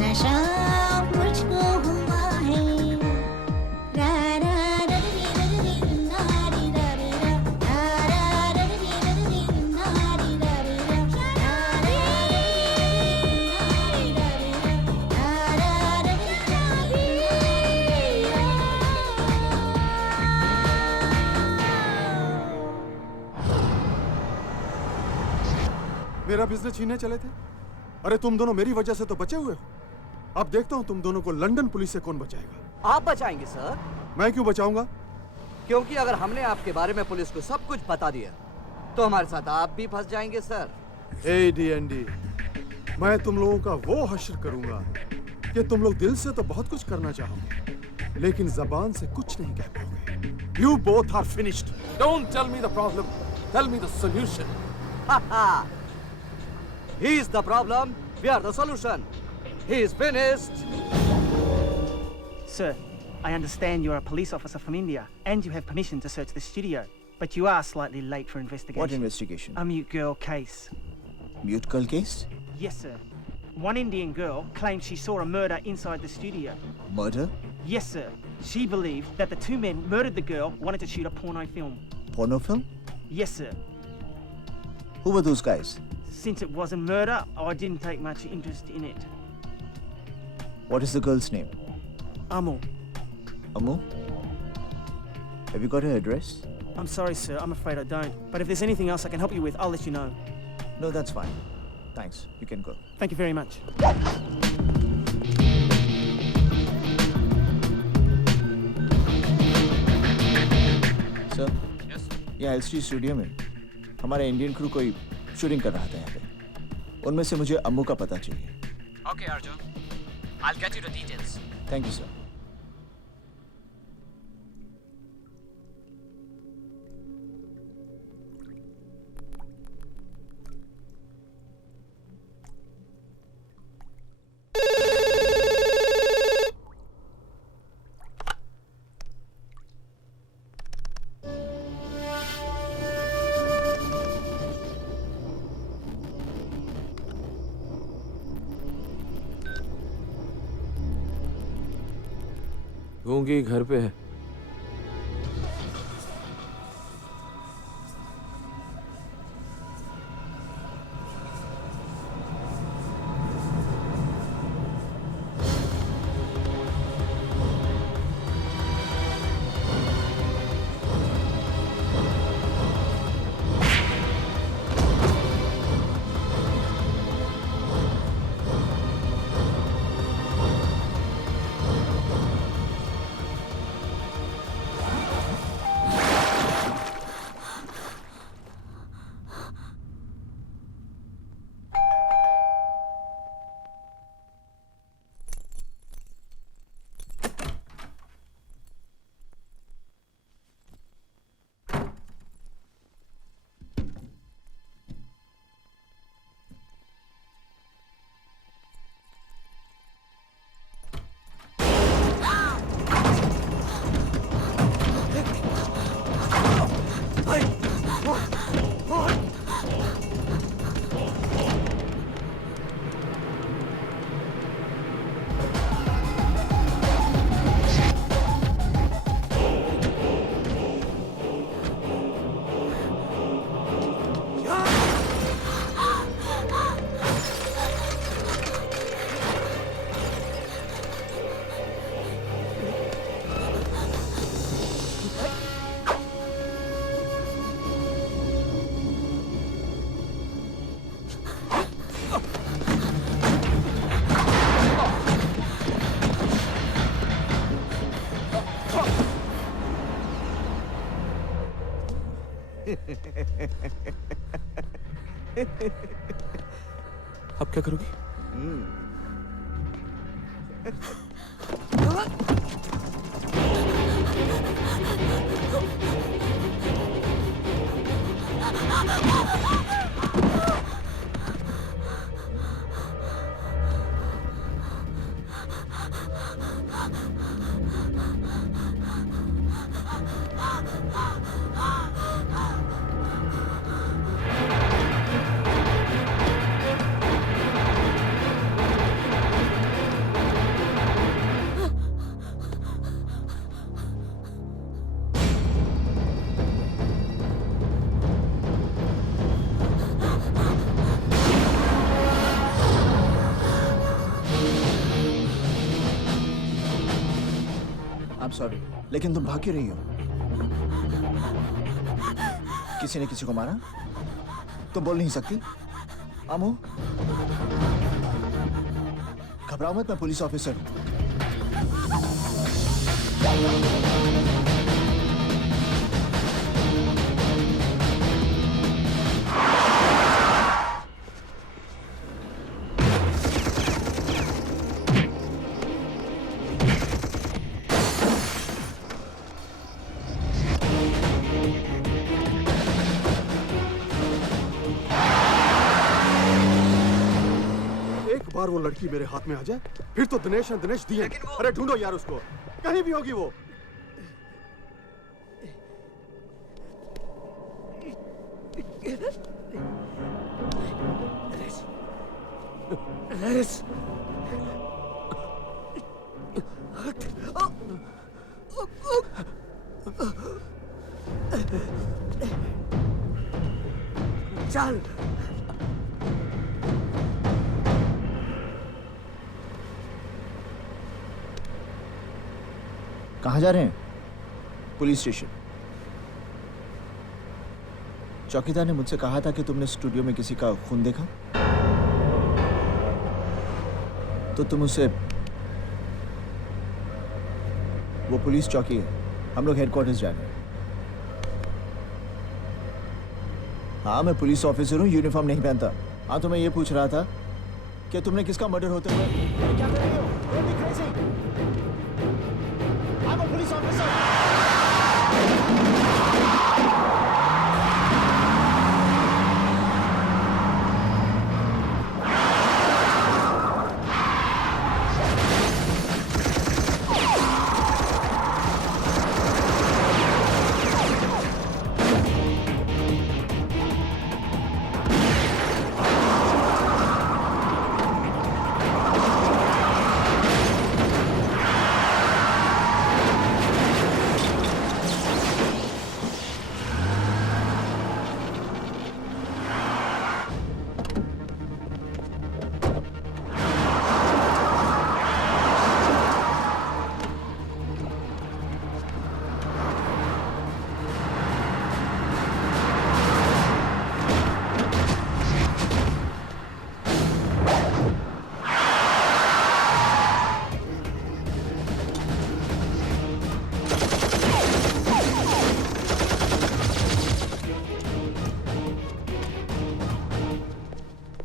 नशा मुझको हुआ है रा रा रा री रा री ना री रा री रा रा रा री रा री ना री रा री रा रा री रा री रा रा रा री मेरा बिजनेस छीनने चले थे। अरे तुम दोनों मेरी वजह से तो बचे हुए हो। अब देखता हूँ तुम दोनों को लंदन पुलिस से कौन बचाएगा। आप बचाएंगे सर मैं क्यों बचाऊंगा? क्योंकि अगर हमने आपके बारे में पुलिस को सब कुछ बता दिया तो हमारे साथ आप भी फंस जाएंगे सर। AD&D, मैं तुम लोगों का वो हश्र करूंगा कि तुम लोग दिल से तो बहुत कुछ करना चाहोगे लेकिन जबान से कुछ नहीं कह पाओगे। You both are finished. Don't tell me the problem. Tell me the solution. He is the problem. We are the solution. He is finished. Sir, I understand you're a police officer from India and you have permission to search the studio, but you are slightly late for investigation. What investigation? A mute girl case. Mute girl case? Yes, sir. One Indian girl claims she saw a murder inside the studio. Murder? Yes, sir. She believed that the two men murdered the girl, wanted to shoot a porno film. Porno film? Yes, sir. Who were those guys? Since it was a murder, I didn't take much interest in it. What is the girl's name? Amu. Amu? Have you got her address? I'm sorry, sir. I'm afraid I don't. But if there's anything else I can help you with, I'll let you know. No, that's fine. Thanks. You can go. Thank you very much. Sir, यहाँ LCD studio में हमारे Indian crew कोई shooting कर रहा था यहाँ पे। उनमें से मुझे अम्मू का पता चाहिए। Okay, Arjun. I'll get you the details. Thank you sir. गूंगी घर पे है। अब क्या करोगी? सॉरी, लेकिन तुम भाग क्यों रही हो? किसी ने किसी को मारा? तुम बोल नहीं सकती? आमो, घबराओ मत, मैं पुलिस ऑफिसर हूं। वो लड़की मेरे हाथ में आ जाए फिर तो दिनेश है दिनेश दिए। अरे ढूंढो यार उसको, कहीं भी होगी वो। चल कहाँ जा रहे हैं? Police station. चौकीदार ने मुझसे कहा था कि तुमने स्टूडियो में किसी का खून देखा, तो तुम उसे, वो पुलिस चौकी है, हम लोग हेडक्वार्टर्स जा रहे हैं। हाँ मैं पुलिस ऑफिसर हूँ, यूनिफॉर्म नहीं पहनता। हाँ तो मैं ये पूछ रहा था कि तुमने किसका मर्डर होते हुए क्या कर रही हो? Don't be crazy. I'm a police officer.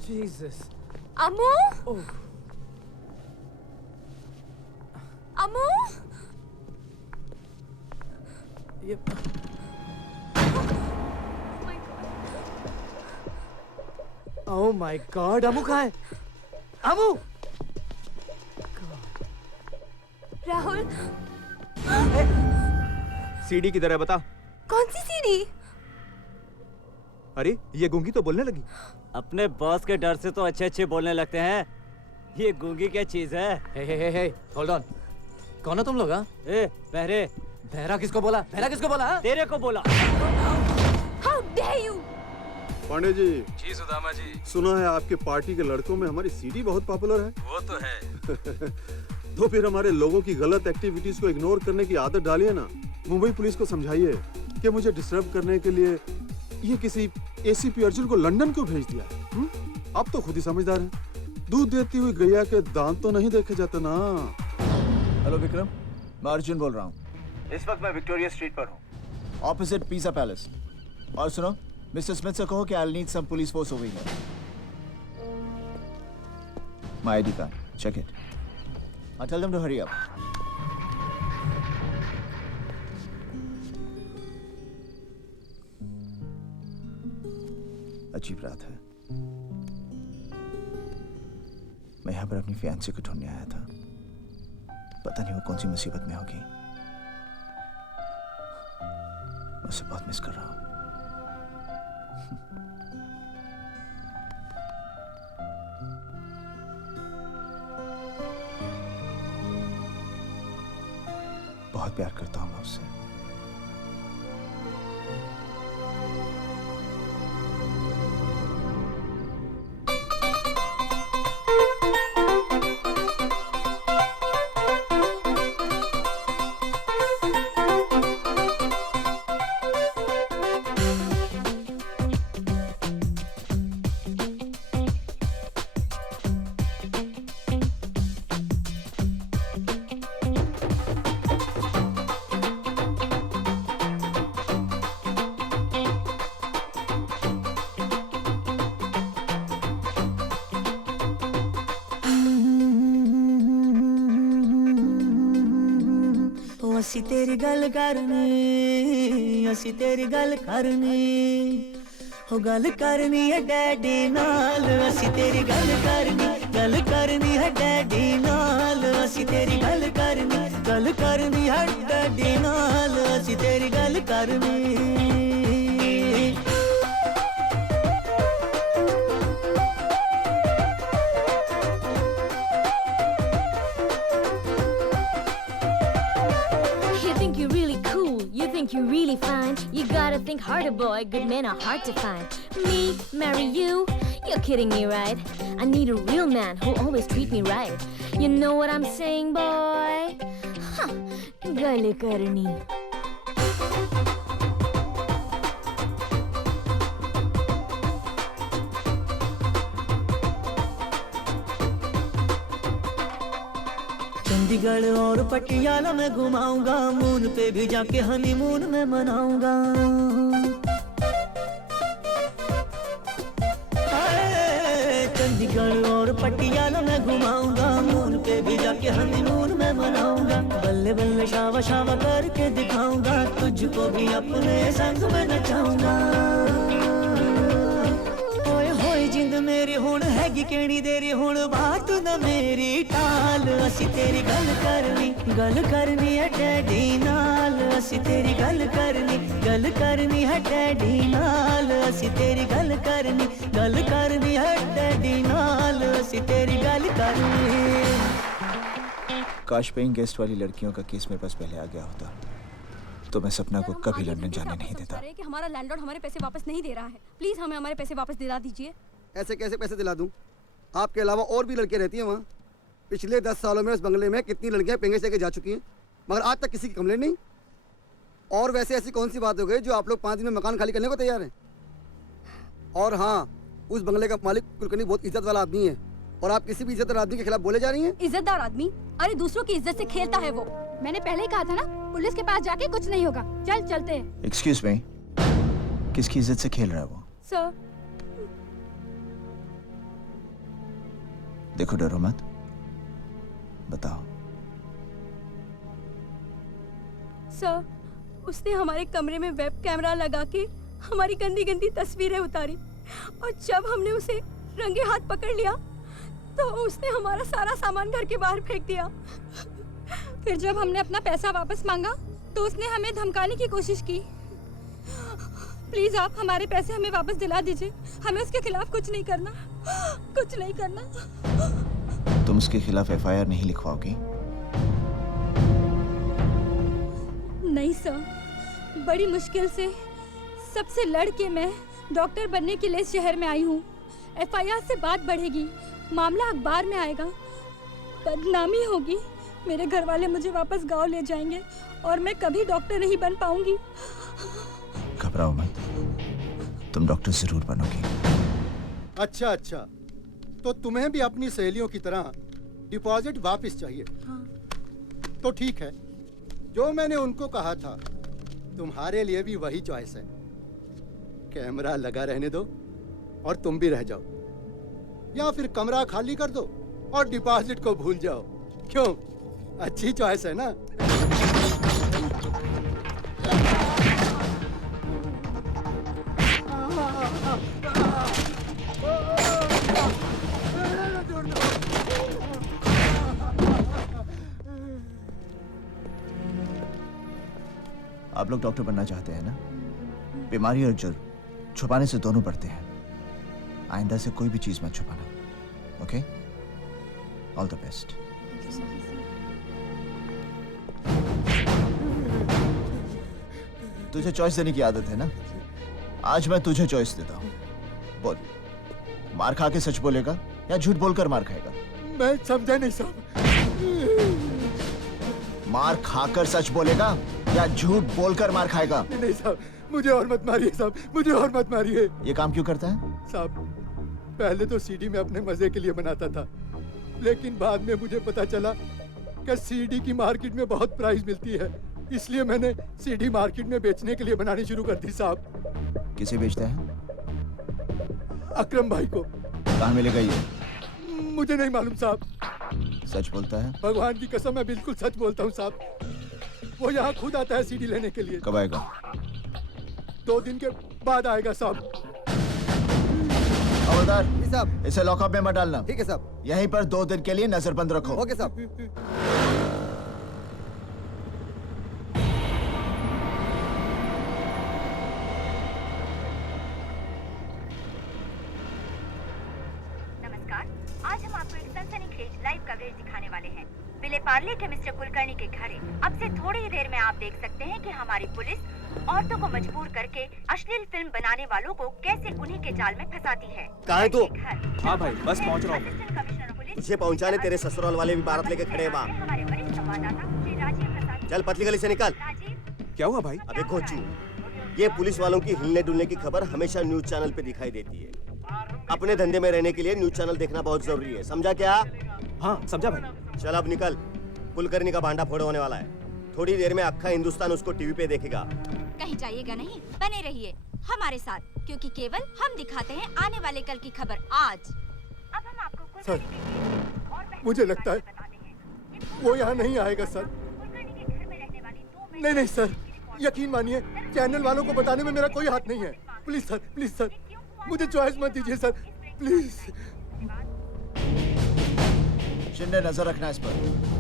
Jesus. Amu? Oh. Amu? Yep. Oh my God. Amu कहाँ है? अमू! राहुल? सीडी किधर है बता? कौन सी सीडी? अरे ये गूंगी तो बोलने लगी। अपने बॉस के डर से तो अच्छे अच्छे बोलने लगते हैं। ये गूंगी क्या चीज है? हे होल्ड ऑन। कौन हो तुम लोग? हाँ ए बहरे। बहरा किसको बोला? बहरा किसको बोला? तेरे को बोला। How dare you? Pandey ji. जी सुदामा जी। सुना है आपके पार्टी के लड़कों में हमारी सीडी बहुत पॉपुलर है। वो तो है। तो फिर हमारे लोगों की गलत एक्टिविटीज को इग्नोर करने की आदत डालिए ना। मुंबई पुलिस को समझाइए कि मुझे डिस्टर्ब करने के लिए ये किसी एसीपी अर्जुन को लंदन क्यों भेज दिया। अब तो खुद ही समझदार हैं। दूध देती हुई गैया के दांत तो नहीं देखे जाते ना। हेलो विक्रम, मैं अर्जुन बोल रहा हूँ। इस वक्त मैं विक्टोरिया स्ट्रीट पर हूँ, ऑपोजिट पिज़्ज़ा पैलेस। और सुनो, मिस्टर स्मिथ से कहो कि I need some police force over here. My ID card, check it. I tell them to hurry up. अजीब रात है। मैं यहाँ पर अपनी फियांसी को ढूंढने आया था। पता नहीं वो कौन सी मुसीबत में होगी। मैं उसे बहुत मिस कर रहा हूँ। बहुत प्यार करता हूँ मैं उससे। ਅਸੀਂ ਤੇਰੀ ਗੱਲ ਕਰਨੀ, ਅਸੀਂ ਤੇਰੀ ਗੱਲ ਕਰਨੀ, ਹੋ ਗੱਲ ਕਰਨੀ ਹੈ ਡੈਡੀ ਨਾਲ। ਅਸੀਂ ਤੇਰੀ ਗੱਲ ਕਰਨੀ ਹੈ ਡੈਡੀ ਨਾਲ। ਅਸੀਂ ਤੇਰੀ ਗੱਲ ਕਰਨੀ ਹੈ ਡੈਡੀ ਨਾਲ। ਅਸੀਂ ਤੇਰੀ ਗੱਲ ਕਰਨੀ। You're really fine. You gotta think harder, boy. Good men are hard to find. Me, marry you? You're kidding me, right? I need a real man who'll always treat me right. You know what I'm saying, boy? Huh. Gal karni. Chandigarh और पटियाला में घुमाऊंगा, moon पे भी जाके honeymoon में मनाऊंगा। चंडीगढ़ और पटियाला में घुमाऊंगा, मून पे भी जाके हनीमून में मनाऊंगा। बल्ले बल्ले शावा शावा करके दिखाऊंगा, तुझको भी अपने संग में नचाऊंगा। ओए होए जिंद मेरी हुण हैगी केड़ी देरी, हुण बात न मेरी टाल। असी तेरी गल करनी है डैडी नाल। असी तेरी गल करनी है डैडी नाल। असी तेरी गल करनी है डैडी नाल। असी तेरी गल करनी। काश पेइंग गेस्ट वाली लड़कियों का केस मेरे पास पहले आ गया होता तो मैं सपना को कभी लंदन जाने नहीं देता। कि हमारा लैंडलॉर्ड हमारे पैसे वापस नहीं दे रहा है, प्लीज हमें हमारे पैसे वापस दिला दीजिए। ऐसे कैसे पैसे दिला दूं? आपके अलावा और भी लड़कियां रहती हैं वहाँ। पिछले 10 सालों में उस बंगले में कितनी लड़कियां पेंगे से जा चुकी हैं, मगर आज तक किसी की कंप्लेंट नहीं। और वैसे ऐसी कौन सी बात हो गई जो आप लोग 5 दिन में मकान खाली करने को तैयार हैं? और हाँ, उस बंगले का मालिक कुलकर्णी बहुत इज्जत वाला आदमी है, और आप किसी भी इज्जतदार आदमी के खिलाफ बोले जा रही हैं। इज्जतदार आदमी? अरे दूसरों की इज्जत से खेलता है वो। मैंने पहले ही कहा था ना, पुलिस के पास जाके कुछ नहीं होगा। चल चलते हैं। एक्सक्यूज मी, किसकी इज्जत से खेल रहा है वो? सर। देखो डरो मत, बताओ। सर, उसने हमारे कमरे में वेब कैमरा लगा के हमारी गंदी गंदी तस्वीरें उतारी, और जब हमने उसे रंगे हाथ पकड़ लिया तो उसने हमारा सारा सामान घर के बाहर फेंक दिया। फिर जब हमने अपना पैसा वापस मांगा तो उसने हमें धमकाने की कोशिश की। प्लीज आप हमारे पैसे हमें वापस दिला दीजिए। हमें उसके खिलाफ कुछ नहीं करना, कुछ नहीं करना। तुम उसके खिलाफ एफआईआर नहीं लिखवाओगी? नहीं सर, बड़ी मुश्किल से सबसे लड़ के मैं डॉक्टर बनने के लिए शहर में आई हूँ। एफआईआर से बात बढ़ेगी, मामला अखबार में आएगा, बदनामी होगी, मेरे घर वाले मुझे वापस गांव ले जाएंगे और मैं कभी डॉक्टर नहीं बन पाऊंगी। घबराओ मत, तुम डॉक्टर जरूर बनोगी। अच्छा, तो तुम्हें भी अपनी सहेलियों की तरह डिपॉजिट वापस चाहिए? हाँ। तो ठीक है, जो मैंने उनको कहा था तुम्हारे लिए भी वही चॉइस है। कैमरा लगा रहने दो और तुम भी रह जाओ, या फिर कमरा खाली कर दो और डिपॉजिट को भूल जाओ। क्यों, अच्छी चॉइस है ना? आप लोग डॉक्टर बनना चाहते हैं ना? बीमारी और जुर्म छुपाने से दोनों बढ़ते हैं। आइंदा से कोई भी चीज मत छुपाना, ओके? All the best. तुझे चॉइस देने की आदत है ना? आज मैं तुझे चॉइस देता हूँ। बोल, मार खा के सच बोलेगा या झूठ बोलकर मार खाएगा? मैं समझा नहीं साहब। मार खाकर सच बोलेगा या झूठ बोलकर मार खाएगा? नहीं साहब, मुझे और मत मारिए साहब, मुझे और मत मारिए। ये काम क्यों करता है? साहब, पहले तो सीडी में अपने मजे के लिए बनाता था, लेकिन बाद में मुझे पता चला कि सीडी की मार्केट में बहुत प्राइस मिलती है, इसलिए मैंने सीडी मार्केट में बेचने के लिए बनानी शुरू कर दी साहब। किसे बेचता है? अकरम भाई को। कहाँ मिलेगा ये? मुझे नहीं मालूम साहब। सच बोलता है? भगवान की कसम, मैं बिल्कुल सच बोलता हूँ साहब। वो यहाँ खुद आता है सीडी लेने के लिए। कब आएगा? 2 दिन के बाद आएगा साहब। हवलदार साहब, इसे लॉकअप में मत डालना। ठीक है साहब। यहीं पर 2 दिन के लिए नजरबंद रखो। ओके साहब। नमस्कार, आज हम आपको एक सनसनीखेज लाइव कवरेज दिखाने वाले हैं। विले पार्ले के मिस्टर कुलकर्णी के घर अब से थोड़ी ही देर में आप देख सकते हैं कि हमारी पुलिस औरतों को मजबूर करके अश्लील फिल्म बनाने वालों को कैसे उन्हीं के जाल में फंसाती है। कहाँ है तू? हाँ भाई, बस पहुँच रहा हूँ। तुझे पहुँचाने तेरे ससुराल वाले भी बारात लेके खड़े हैं वहाँ। हमारे वरिष्ठ संवाददाता श्री राजीव प्रसाद। चल पतली गली से निकल। क्या हुआ भाई? अबे कोचू, ये पुलिस वालों की हिलने डुलने की खबर हमेशा न्यूज चैनल पे दिखाई देती है। अपने धंधे में रहने के लिए न्यूज चैनल देखना बहुत जरूरी है, समझा क्या? हाँ समझा भाई। चल अब निकल। कुलकर्णी का भांडा फोड़ होने वाला है। थोड़ी देर में अक्खा हिंदुस्तान उसको टीवी पे देखेगा। कहीं जाइएगा नहीं, बने रहिए हमारे साथ, क्योंकि केवल हम दिखाते हैं आने वाले कल की खबर आज। अब हम आपको सर, मुझे लगता है वो यहाँ नहीं आएगा सर। नहीं नहीं सर, यकीन मानिए, चैनल वालों को बताने में मेरा कोई हाथ नहीं है। प्लीज सर, मुझे चॉइस मत दीजिए सर, प्लीज। शिंदे, नजर रखना इस पर।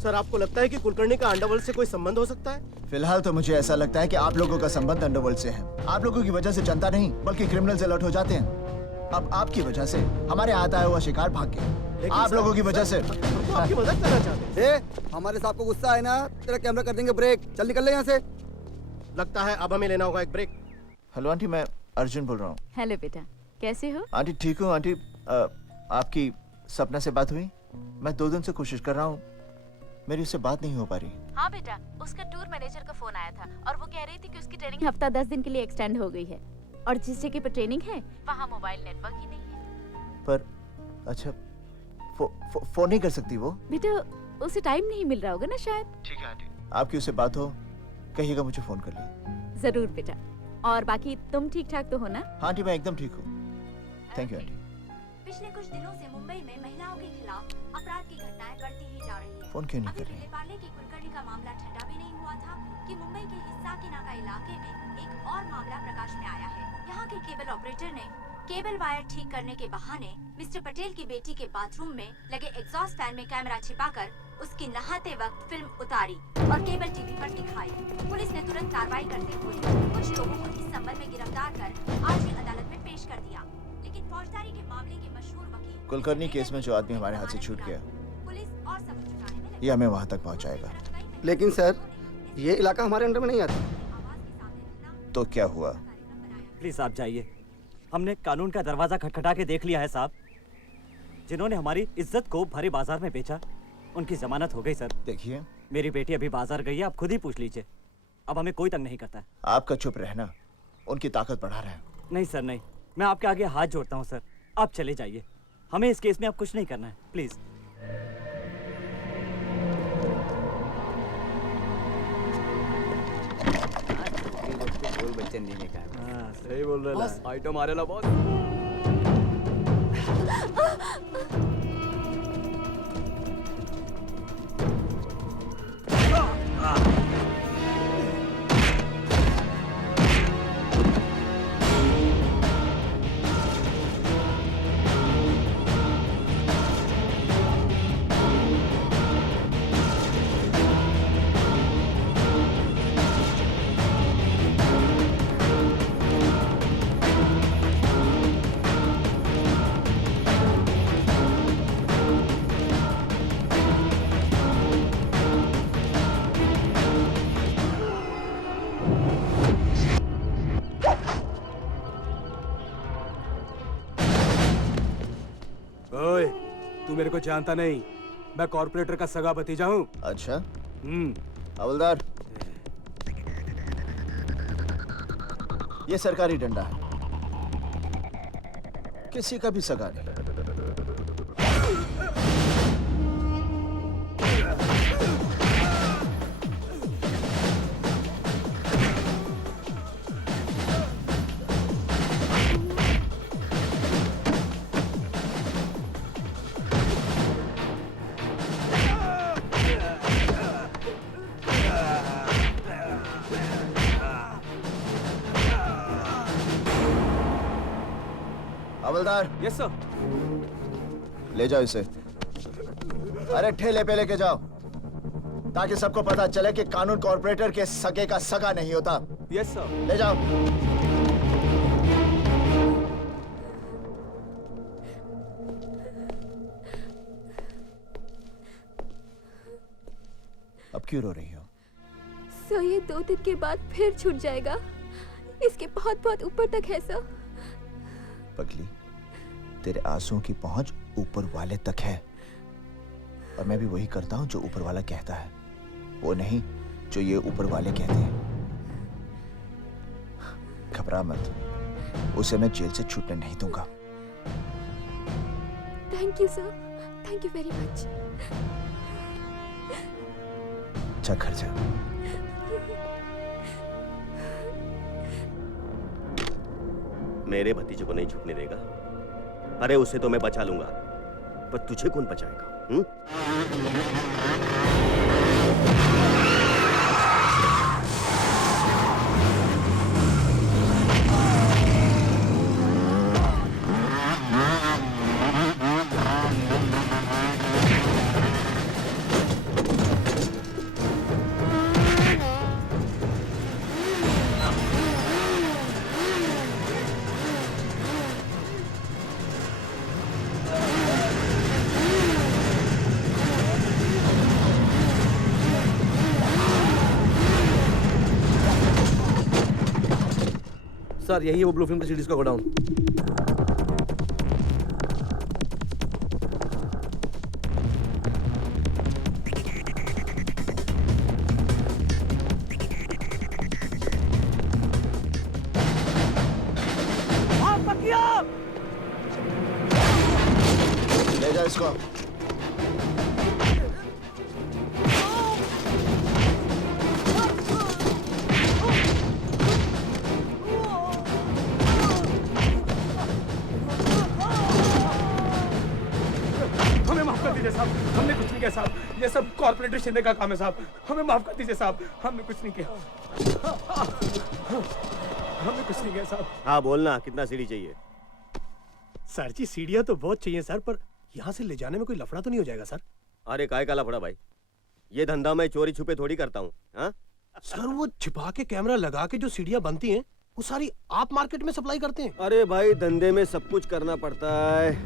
सर, आपको लगता है कि कुलकर्णी का अंडरवर्ल्ड से कोई संबंध हो सकता है? फिलहाल तो मुझे ऐसा लगता है कि आप लोगों का संबंध अंडरवर्ल्ड से है। आप लोगों की वजह से जनता नहीं बल्कि क्रिमिनल्स अलर्ट हो जाते हैं। अब आपकी वजह से हमारे हाथ आया हुआ शिकार भाग गया। आप लोगों की वजह से। तो आपकी मदद करना चाहते हैं। हमारे साहब को गुस्सा है ना, तेरा कैमरा कर देंगे ब्रेक। चल निकल ले यहाँ से। लगता है अब हमें लेना होगा एक ब्रेक। हेलो आंटी, मैं अर्जुन बोल रहा हूँ। हेलो बेटा, कैसे हो? आंटी ठीक हूँ आंटी। आपकी सपना से बात हुई? मैं 2 दिन से कोशिश कर रहा हूँ, मेरी उससे बात नहीं हो पा रही। हाँ बेटा, उसका टूर मैनेजर का फोन आया था और वो कह रही थी कि उसकी ट्रेनिंग हफ्ता 10 दिन के लिए एक्सटेंड हो गई है और जिस जगह पर ट्रेनिंग है वहाँ मोबाइल नेटवर्क ही नहीं है। पर अच्छा, फोन नहीं कर सकती वो? बेटा उसे टाइम नहीं मिल रहा होगा ना शायद। ठीक है आंटी, आपकी उससे बात हो कहिएगा मुझे फोन कर ले। जरूर बेटा। और बाकी तुम ठीक ठाक तो हो ना? हाँ आंटी, मैं एकदम ठीक हूँ। Thank you aunty. पिछले कुछ दिनों से मुंबई में महिलाओं के खिलाफ अपराध की घटनाएं बढ़ती ही जा रही है। फोन क्यों नहीं कर रही? विलेपार्ले की कुलकर्णी का मामला ठंडा भी नहीं हुआ था कि मुंबई के हिस्साकीनाका इलाके में एक और मामला प्रकाश में आया है। यहाँ के केबल ऑपरेटर ने केबल वायर ठीक करने के बहाने मिस्टर पटेल की बेटी के बाथरूम में लगे एग्जॉस्ट फैन में कैमरा छिपाकर उसकी नहाते वक्त फिल्म उतारी और केबल टीवी पर दिखाई। पुलिस ने तुरंत कार्रवाई करते हुए कुछ लोगों को इस संबंध में गिरफ्तार कर आज ही अदालत में पेश कर दिया। लेकिन फौजदारी के मामले के मशहूर वकील कुलकर्णी केस में जो आदमी हमारे हाथ से छूट गया, पुलिस और सबूत जुटाने में ये हमें वहाँ तक पहुँचाएगा। लेकिन सर, ये इलाका हमारे अंडर में नहीं आता। तो क्या हुआ? प्लीज आप जाइए। हमने कानून का दरवाजा खटखटा के देख लिया है साहब। जिन्होंने हमारी इज्जत को भरे बाजार में बेचा, उनकी जमानत हो गई सर। देखिए, मेरी बेटी अभी बाजार गई है, आप खुद ही पूछ लीजिए। अब हमें कोई तंग नहीं करता है। आपका चुप रहना उनकी ताकत बढ़ा रहा है। नहीं सर, नहीं, मैं आपके आगे हाथ जोड़ता हूँ सर। आप चले जाइए, हमें इस केस में अब कुछ नहीं करना है, प्लीज। बच्चन जी ने कहा। सही बोल रहे हैं। आइटम आ रहे ना बॉस। ओए, तू मेरे को जानता नहीं, मैं कॉर्पोरेटर का सगा भतीजा हूँ। अच्छा? हवलदार, ये सरकारी डंडा है, किसी का भी सगा नहीं। हवलदार। Yes sir. ले जाओ इसे। अरे ठेले पे लेके जाओ, ताकि सबको पता चले कि कानून कॉर्पोरेटर के सगे का सगा नहीं होता। Yes sir. ले जाओ। अब क्यों रो रही हो? सो ये 2 दिन के बाद फिर छूट जाएगा। इसके बहुत बहुत ऊपर तक है सर। पगली, तेरे आंसुओं की पहुंच ऊपर वाले तक है, और मैं भी वही करता हूं जो ऊपर वाला कहता है, वो नहीं जो ये ऊपर वाले कहते हैं। घबरा मत, उसे मैं जेल से छूटने नहीं दूंगा। Thank you sir, thank you very much. अच्छा घर जा। मेरे भतीजे को नहीं झुकने देगा। अरे उसे तो मैं बचा लूंगा, पर तुझे कौन बचाएगा? सर यही है वो ब्लू फिल्म की सीरीज का गोडाउन। ले जा इसको। हमने कुछ नहीं किया साहब, ये सब कॉर्पोरेटर शिंदे का काम है साहब, हमें माफ कर दीजिए साहब, हमने कुछ नहीं किया, हमने कुछ नहीं किया साहब। हाँ बोलना, कितना सीढ़ी चाहिए? सर जी सीढ़ियाँ तो बहुत चाहिए सर, पर यहाँ से ले जाने में कोई लफड़ा तो नहीं हो जाएगा सर? अरे काय का लफड़ा भाई, ये धंधा मैं चोरी छुपे थोड़ी करता हूँ। हाँ सर वो छिपा के कैमरा लगा के जो सीढ़ियाँ बनती हैं वो सारी आप मार्केट में सप्लाई करते हैं? अरे भाई धंधे में सब कुछ करना पड़ता है,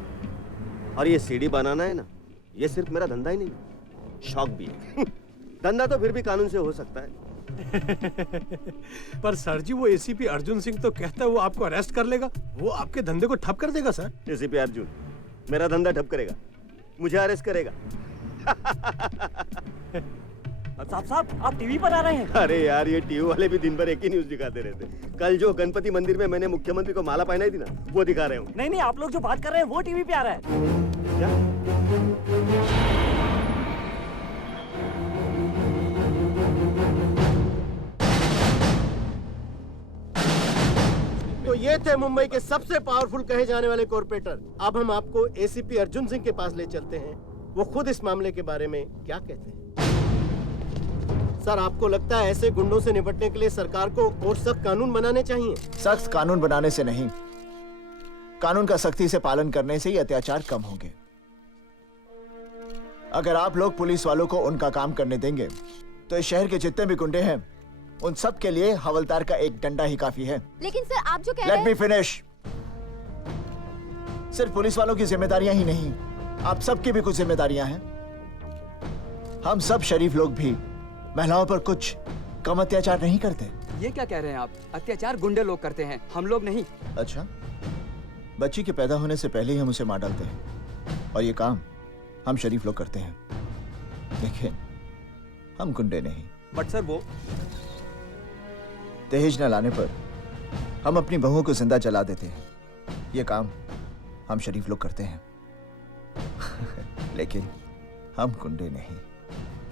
और ये सीढ़ी बनाना है ना, ये सिर्फ मेरा धंधा ही नहीं, शौक भी है। धंधा तो फिर भी कानून से हो सकता है। पर सर जी वो एसीपी अर्जुन सिंह तो कहता है वो आपको अरेस्ट कर लेगा, वो आपके धंधे को ठप कर देगा सर। एसीपी अर्जुन मेरा धंधा ठप करेगा, मुझे अरेस्ट करेगा? साहब आप टीवी पर आ रहे हैं? अरे यार ये टीवी वाले भी दिन भर एक ही न्यूज दिखाते रहते। कल जो गणपति मंदिर में मैंने मुख्यमंत्री को माला पहनाई थी ना, वो दिखा रहे हूँ। नहीं आप लोग जो बात कर रहे हैं वो टीवी पे आ रहा है। तो ये थे मुंबई के सबसे पावरफुल कहे जाने वाले कॉर्पोरेटर। अब हम आपको एसीपी अर्जुन सिंह के पास ले चलते हैं, वो खुद इस मामले के बारे में क्या कहते हैं। सर आपको लगता है ऐसे गुंडों से निपटने के लिए सरकार को और सख्त कानून बनाने चाहिए? सख्त कानून बनाने से नहीं, कानून का सख्ती से पालन करने से ही अत्याचार कम होंगे। अगर आप लोग पुलिस वालों को उनका काम करने देंगे तो इस शहर के जितने भी गुंडे हैं उन सब के लिए हवलदार का एक डंडा ही काफी है। लेकिन सर आप जो कह रहे हैं। Let me finish. सिर्फ पुलिस वालों की जिम्मेदारियां ही नहीं, आप सबकी भी कुछ जिम्मेदारियां हैं। हम सब शरीफ लोग भी महिलाओं पर कुछ कम अत्याचार नहीं करते। ये क्या कह रहे हैं आप? अत्याचार गुंडे लोग करते हैं, हम लोग नहीं। अच्छा, बच्ची के पैदा होने से पहले ही हम उसे मार डालते हैं, और ये काम हम शरीफ लोग करते हैं। देखिए हम गुंडे नहीं। बट सर वो दहेज न लाने पर हम अपनी बहुओं को जिंदा जला देते हैं, ये काम हम शरीफ लोग करते हैं। लेकिन हम गुंडे नहीं।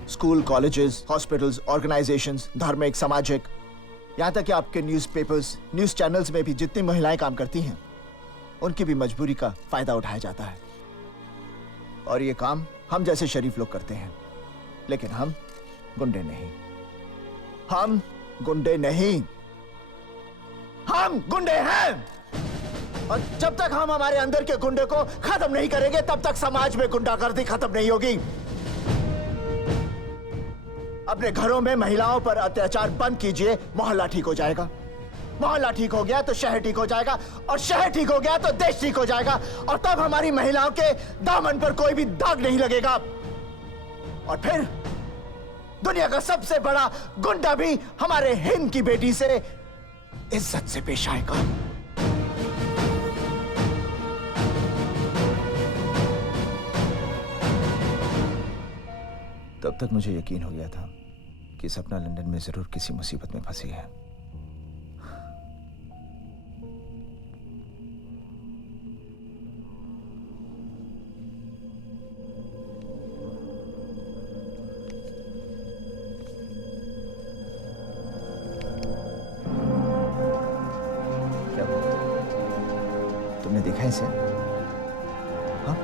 स्कूल, कॉलेजेस, हॉस्पिटल्स, ऑर्गेनाइजेशंस, धार्मिक, सामाजिक, यहाँ तक कि आपके न्यूज़पेपर्स, न्यूज़ चैनल्स में भी जितनी महिलाएं काम करती हैं उनकी भी मजबूरी का फायदा उठाया जाता है, और ये काम हम जैसे शरीफ लोग करते हैं। लेकिन हम गुंडे नहीं, हम गुंडे नहीं, हम गुंडे हैं। और जब तक हम हमारे अंदर के गुंडे को खत्म नहीं करेंगे तब तक समाज में गुंडागर्दी खत्म नहीं होगी। अपने घरों में महिलाओं पर अत्याचार बंद कीजिए, मोहल्ला ठीक हो जाएगा। मोहल्ला ठीक हो गया तो शहर ठीक हो जाएगा, और शहर ठीक हो गया तो देश ठीक हो जाएगा, और तब हमारी महिलाओं के दामन पर कोई भी दाग नहीं लगेगा। और फिर दुनिया का सबसे बड़ा गुंडा भी हमारे हिंद की बेटी से इज्जत से पेश आएगा। तब तक मुझे यकीन हो गया था कि सपना लंदन में जरूर किसी मुसीबत में फंसी है। तुमने देखा इसे? हाँ?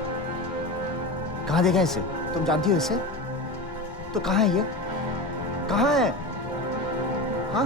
कहाँ देखा इसे? तुम जानती हो इसे? तो कहाँ है ये? कहाँ है? हाँ?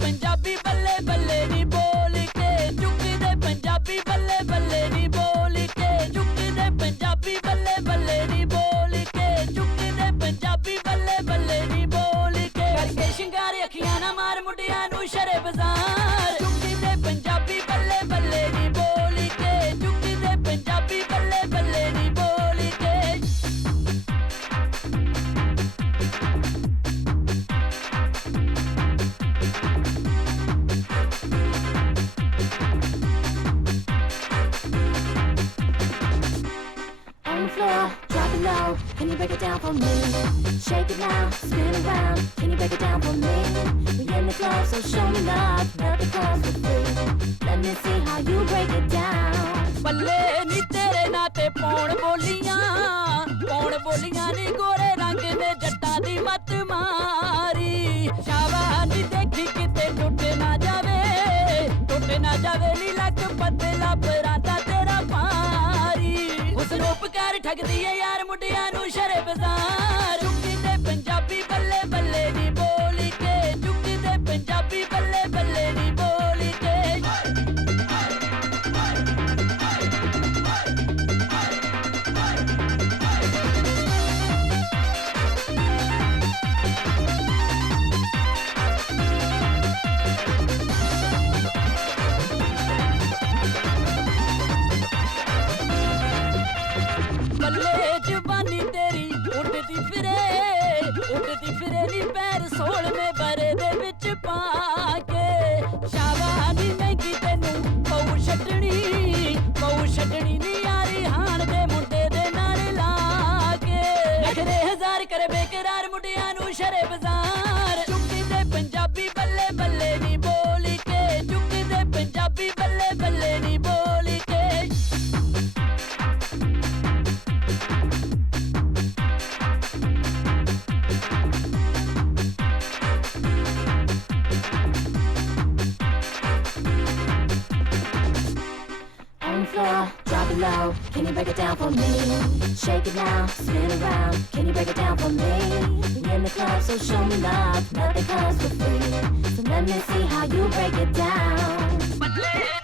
पंजाबी बल्ले बल्ले नी बोल के चुक्की दे पंजाबी बल्ले बल्ले नी बोल के चुक्की दे पंजाबी बल्ले बल्ले नी बोल के चुक्की दे पंजाबी बल्ले बल्ले नी बोल के करके शिंगार अखियां ना मार मुंडियां नू शरे बाजार चुक्की दे पंजाबी बल्ले बल्ले नी बोल के चुक्की दे पंजाबी बल्ले बल्ले नी बोल के Drop it low, can you break it down for me? Shake it now, spin around, can you break it down for me? We in the club, so show me love, nothing comes for free. Let me see how you break it down. ਬੱਲੇ ਨੀ ਤੇਰੇ ਨਾਂ ਤੇ ਪੌਣ ਬੋਲੀਆਂ ਨੀ ਗੋਰੇ ਰੰਗ ਦੇ ਜੱਟਾਂ ਦੀ ਮੱਤ ਮਾਰੀ ਸ਼ਾਵਾ ਨੀ ਦੇਖੀ ਕਿਤੇ ਟੁੱਟ ਨਾ ਜਾਵੇ ਨੀ ਲੱਕ ਪਤਲਾ ਪਰਾਂਦਾ ਤੇਰਾ ਭਾਰੀ ਉਸ ਰੂਪ ਕਰ ਠਗਦੀ ਏ ਯਾਰ ਮੁੰਡਿਆਂ ਨੂੰ ਸ਼ਰੇ ਬਾਜ਼ਾਰ ਚੁੱਕੀ ਤੇ ਪੰਜਾਬੀ ਬੱਲੇ ਬੱਲੇ ਨੀ ਬੋਲੀ ਕੇ ਚੁੱਕੀ ਤੇ ਪੰਜਾਬੀ ਬੱਲੇ ਬੱਲੇ ਨੀ ਬੋਲੀ ਕੇ ਬੱਲੇ ਜ਼ਬਾਨੀ ਤੇਰੀ ਉੱਡਦੀ ਫਿਰੇ ਨੀ ਪੈਰ ਸੋਲਵੇਂ ਬਰੇ ਦੇ ਵਿੱਚ ਪਾ ਕੇ ਸ਼ਾਵਾ ਨੀ ਮਹਿੰਗੀ ਤੈਨੂੰ ਪਊ ਛੱਡਣੀ ਨੀ ਯਾਰੀ ਹਾਣ ਦੇ ਮੁੰਡੇ ਦੇ ਨਾਲ ਲਾ ਕੇ ਨਖਰੇ ਹਜ਼ਾਰ ਕਰ ਬੇਕਰਾਰ ਮੁੰਡਿਆਂ ਨੂੰ ਸ਼ਰੇ ਬਾਜ਼ਾਰ ਚੁੱਕੀ ਤੇ ਪੰਜਾਬੀ ਬੱਲੇ ਬੱਲੇ ਨੀ ਬੋਲੀ ਕੇ ਚੁੱਕੀ ਤੇ ਪੰਜਾਬੀ ਬੱਲੇ ਬੱਲੇ ਨੀ ਬੋਲੀ ਕੇ Drop it low, can you break it down for me? Shake it now, spin around, can you break it down for me? We in the club, so show me love, nothing comes for free. So let me see how you break it down.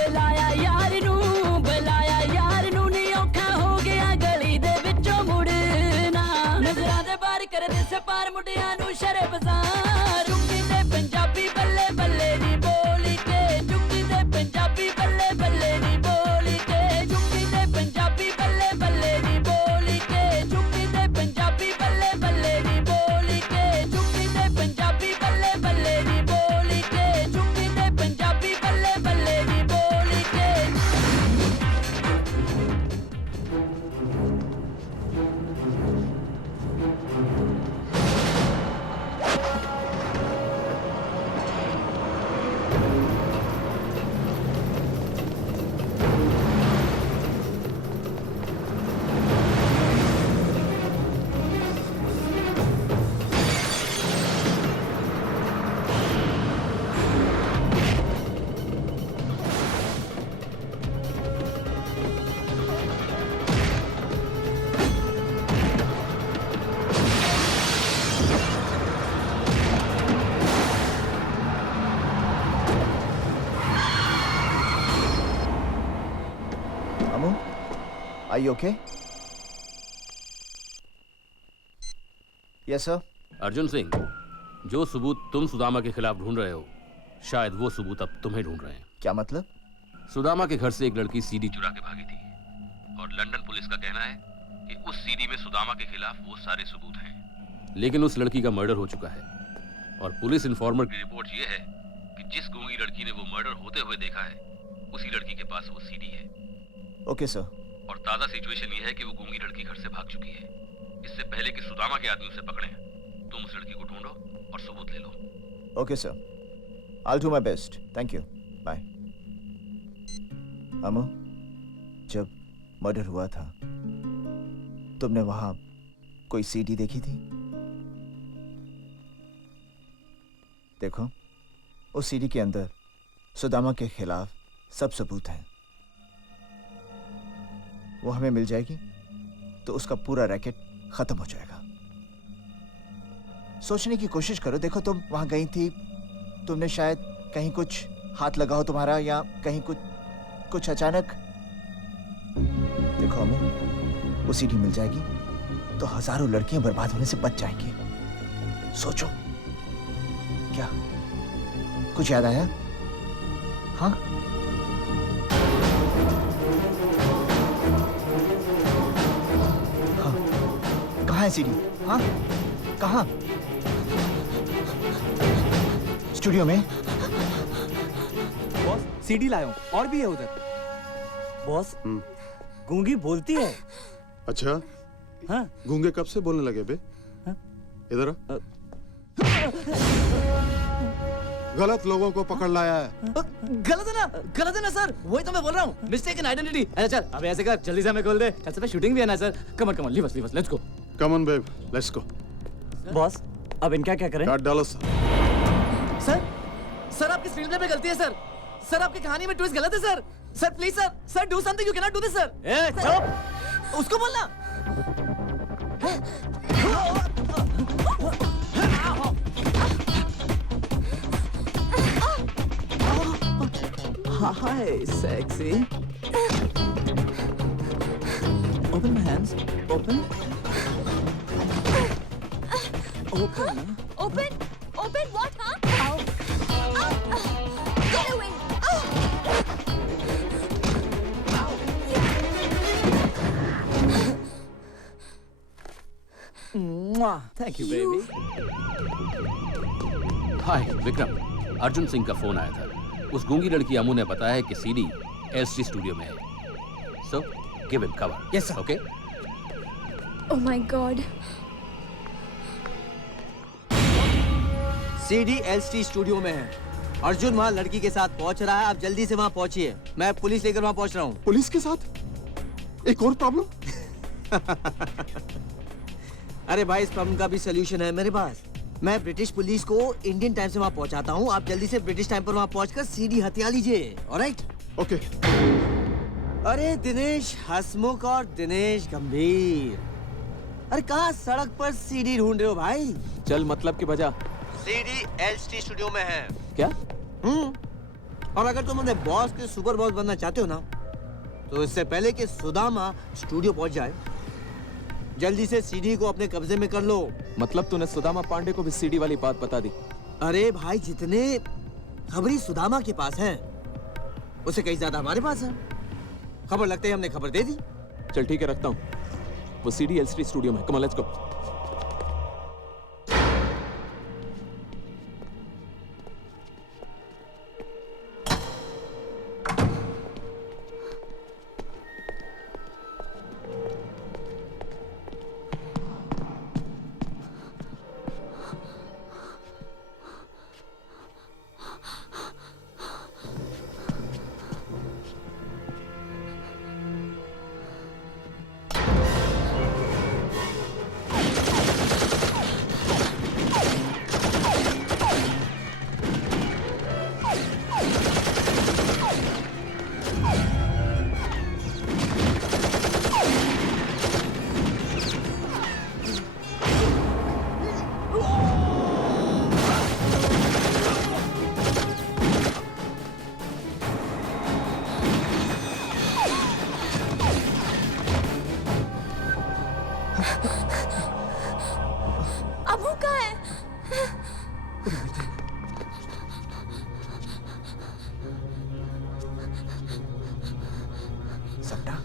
बुलाया यार नू नी औखा हो गया गली दे विचों मुड़ना नजरां दे बार कर दे से पार मुंडियां नू शरे बाजार चुक्की दे पंजाबी बल्ले बल्ले नी बोली के चुक्की दे पंजाबी बल्ले बल्ले नी बोली के चुक्की दे पंजाबी बल्ले बल्ले नी बोली के चुक्की दे पंजाबी बल्ले बल्ले नी बोली के चुक्की दे पंजाबी बल्ले बल्ले नी बोली के चुक्की दे पंजाबी बल्ले बल्ले नी बोली के Amu, are you okay? Yes, sir. Arjun Singh, जो सबूत तुम सुदामा के खिलाफ ढूंढ रहे हो, शायद वो सबूत अब तुम्हें ढूंढ रहे हैं। क्या मतलब? सुदामा के घर से एक लड़की सीडी चुरा के भागी थी और लंदन पुलिस का कहना है कि उस सीडी में सुदामा के खिलाफ वो सारे सबूत हैं। लेकिन उस लड़की का मर्डर हो चुका है और पुलिस इन्फॉर्मर की रिपोर्ट ये है कि जिस गूंगी लड़की ने वो मर्डर होते हुए देखा है, उसी लड़की के पास वो सीडी है। Okay sir. और ताजा सिचुएशन ये है कि वो गूंगी लड़की घर से भाग चुकी है। इससे पहले कि सुदामा के आदमी उसे पकड़े, तुम उस लड़की को ढूंढो और सबूत ले लो। Okay sir, I'll do my best. Thank you. Bye. Amu, जब मर्डर हुआ था तुमने वहां कोई सीडी देखी थी? देखो, उस सीडी के अंदर सुदामा के खिलाफ सब सबूत हैं। वो हमें मिल जाएगी तो उसका पूरा रैकेट खत्म हो जाएगा। सोचने की कोशिश करो। देखो, तुम वहां गई थी, तुमने शायद कहीं कुछ हाथ लगा हो तुम्हारा, या कहीं कुछ अचानक। देखो अमू, वो सीडी मिल जाएगी तो हजारों लड़कियां बर्बाद होने से बच जाएंगी। सोचो, क्या कुछ याद आया? हाँ, कहाँ है सीडी? हाँ, कहाँ? स्टूडियो में। बॉस, सीडी लाया हूँ, और भी है उधर। बॉस, गूंगी बोलती है। अच्छा? हाँ। गूंगे कब से बोलने लगे बे? हाँ? इधर आ। गलत लोगों को पकड़ लाया है। गलत है ना सर, वही तो मैं बोल रहा हूँ। Mistake in identity. अरे चल, अब ऐसे कर, जल्दी से हमें खोल दे। कल से शूटिंग भी है ना sir. Come on, leave us, let's go. Come on babe, let's go. Boss, अब इनका क्या करें? काट डालो सर। सर आपकी स्क्रीन प्ले में गलती है सर। सर आपकी कहानी में ट्विस्ट गलत है sir. Sir please sir do something, you can not do this sir. ए चुप, उसको बोलना। Hi, sexy. Open my hands. Open. Open. Open what, huh? Get away. Thank you, baby. हाय विक्रम, अर्जुन सिंह का फोन आया था। उस गूंगी लड़की अमू ने बताया है कि सीडी एलसी स्टूडियो में है। So give him cover. Yes sir. Okay. Oh my God. CD LC studio में है। अर्जुन वहाँ लड़की के साथ पहुंच रहा है। आप जल्दी से वहाँ पहुंचिए। मैं पुलिस लेकर वहाँ पहुंच रहा हूँ। पुलिस के साथ? एक और प्रॉब्लम? अरे भाई, इस प्रॉब्लम का भी सोल्यूशन है मेरे पास। मैं ब्रिटिश पुलिस को इंडियन टाइम से वहाँ पहुँचाता हूँ। आप जल्दी से ब्रिटिश टाइम पर वहाँ पहुँचकर सीडी हथिया लीजिए। ऑलराइट? ओके। अरे दिनेश हसमुख और दिनेश गंभीर, अरे कहाँ सड़क पर सीडी ढूंढ रहे हो भाई? चल मतलब की बजा। सीडी एलसी स्टूडियो में है। क्या? और अगर तुम अपने बॉस के सुपर बॉस बनना चाहते हो ना, तो इससे पहले कि सुदामा स्टूडियो पहुंच जाए, जल्दी से सीडी को अपने कब्जे में कर लो। मतलब तूने सुदामा पांडे को भी सीडी वाली बात बता दी? अरे भाई, जितने खबरी सुदामा के पास हैं, उससे कहीं ज्यादा हमारे पास है। खबर लगते ही हमने खबर दे दी। चल ठीक है, रखता हूँ। वो सीडी एल3 स्टूडियो में। Come on, let's go. Abu कहाँ है? सपना,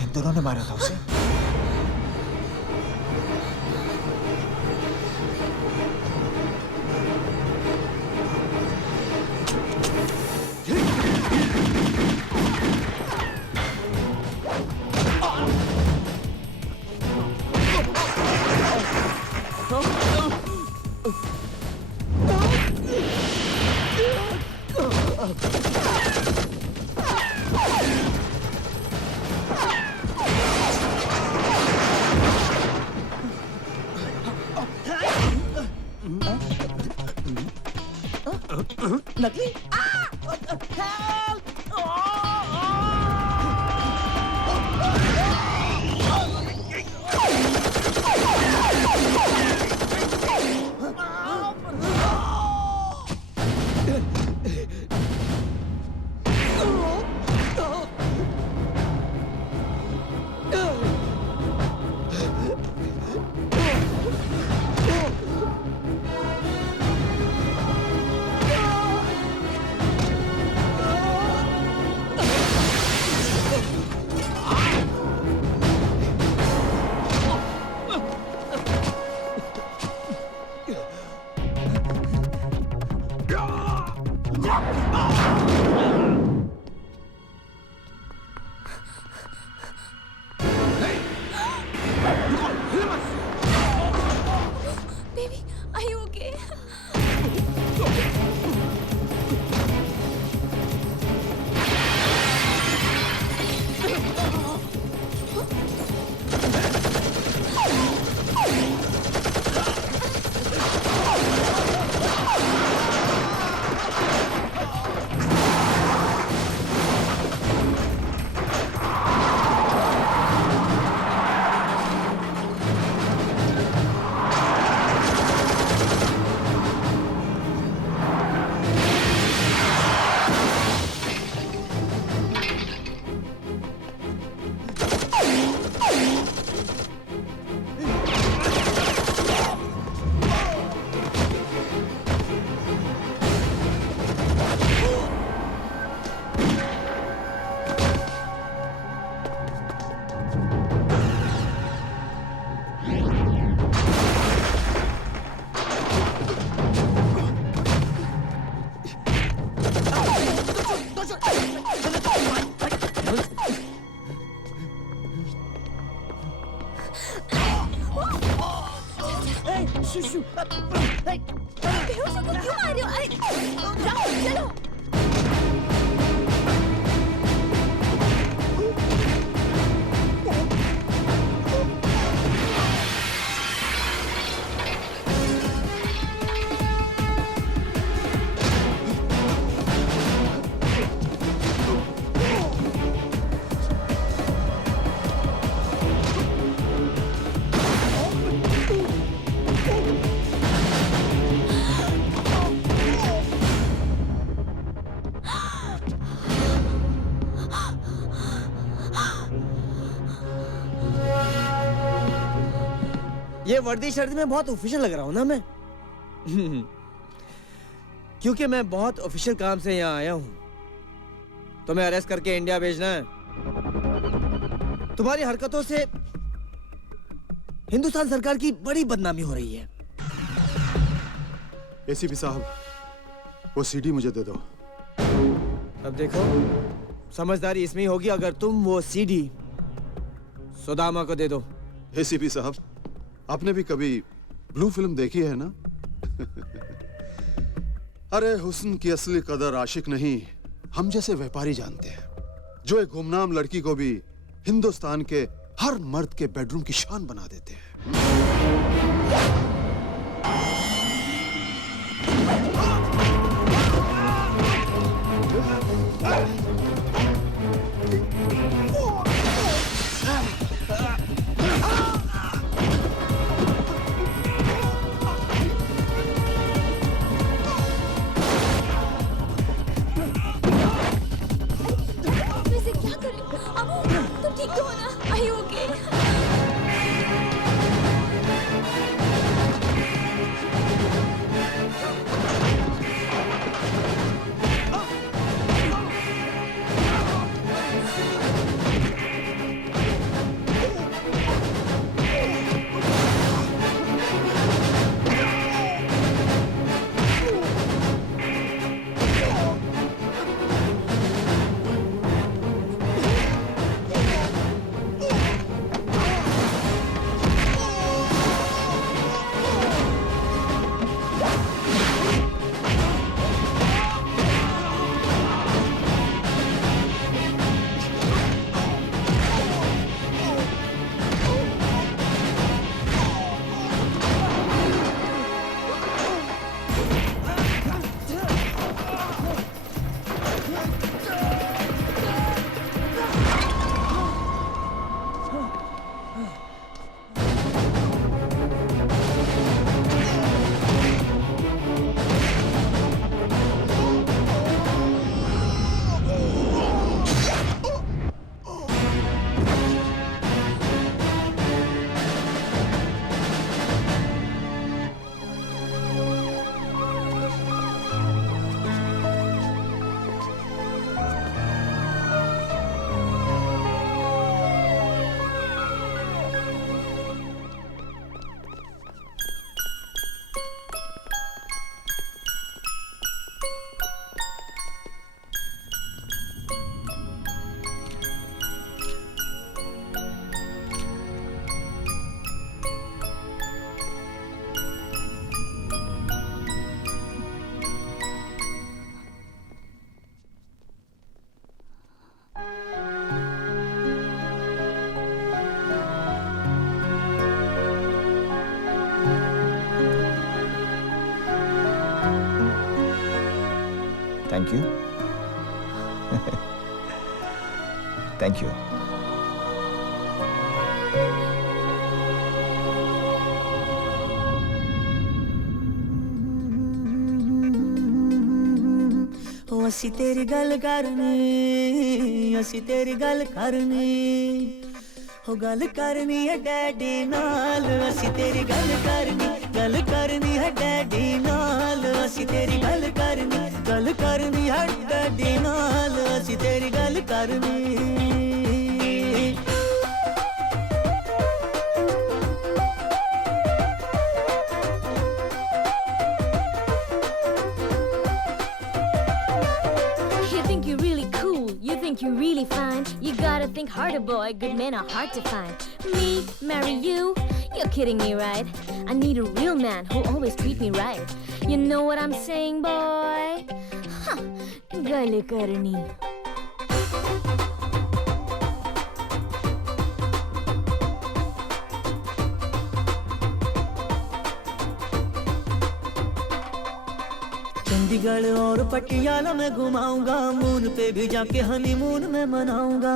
इन दोनों ने मारा था उसे। नकली? ये वर्दी शर्दी में बहुत ऑफिशियल लग रहा हूँ ना मैं? क्योंकि मैं बहुत ऑफिशियल काम से यहाँ आया हूँ। तुम्हें अरेस्ट करके इंडिया भेजना है। तुम्हारी हरकतों से हिंदुस्तान सरकार की बड़ी बदनामी हो रही है। एसीपी साहब, वो सीडी मुझे दे दो। अब देखो, समझदारी इसमें ही होगी अगर तुम वो सीडी सुदामा को दे दो। एसीपी साहब, आपने भी कभी ब्लू फिल्म देखी है ना? अरे हुस्न की असली कदर आशिक नहीं, हम जैसे व्यापारी जानते हैं, जो एक गुमनाम लड़की को भी हिंदुस्तान के हर मर्द के बेडरूम की शान बना देते हैं। वैसे क्या कर रही हो? अबू, तुम ठीक तो हो ना? Are you okay? Thank you. Thank you. ਅਸੀਂ ਤੇਰੀ ਗੱਲ ਕਰਨੀ, ਅਸੀਂ ਤੇਰੀ ਗੱਲ ਕਰਨੀ, ਹੋ ਗੱਲ ਕਰਨੀ ਹੈ ਡੈਡੀ ਨਾਲ, ਅਸੀਂ ਤੇਰੀ ਗੱਲ ਕਰਨੀ ਹੈ ਡੈਡੀ ਨਾਲ, ਅਸੀਂ ਤੇਰੀ ਗੱਲ ਕਰਨੀ ਹੈ ਡੈਡੀ ਨਾਲ, ਅਸੀਂ ਤੇਰੀ ਗੱਲ ਕਰਨੀ। You're really fine. You gotta think harder, boy. Good men are hard to find. Me, marry you? You're kidding me, right? I need a real man who'll always treat me right. You know what I'm saying, boy? Huh. Gal karni. Chandigarh और पटियाला में घुमाऊंगा, moon पे भी जाके honeymoon में मनाऊंगा।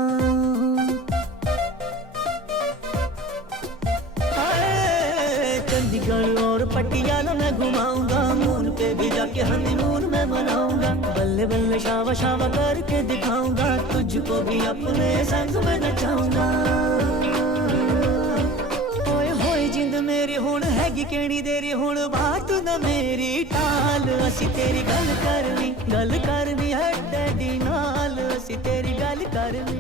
चंडीगढ़ और पटियाला में घुमाऊंगा, मून पे भी जाके हनीमून में मनाऊंगा। बल्ले बल्ले शावा शावा करके दिखाऊंगा, तुझको भी अपने संग में नचाऊंगा। होए होए जिंद मेरी हो हैगी केड़ी देरी हुण बात न मेरी टाल असी तेरी गल करनी है डैडी नाल असी तेरी गल करनी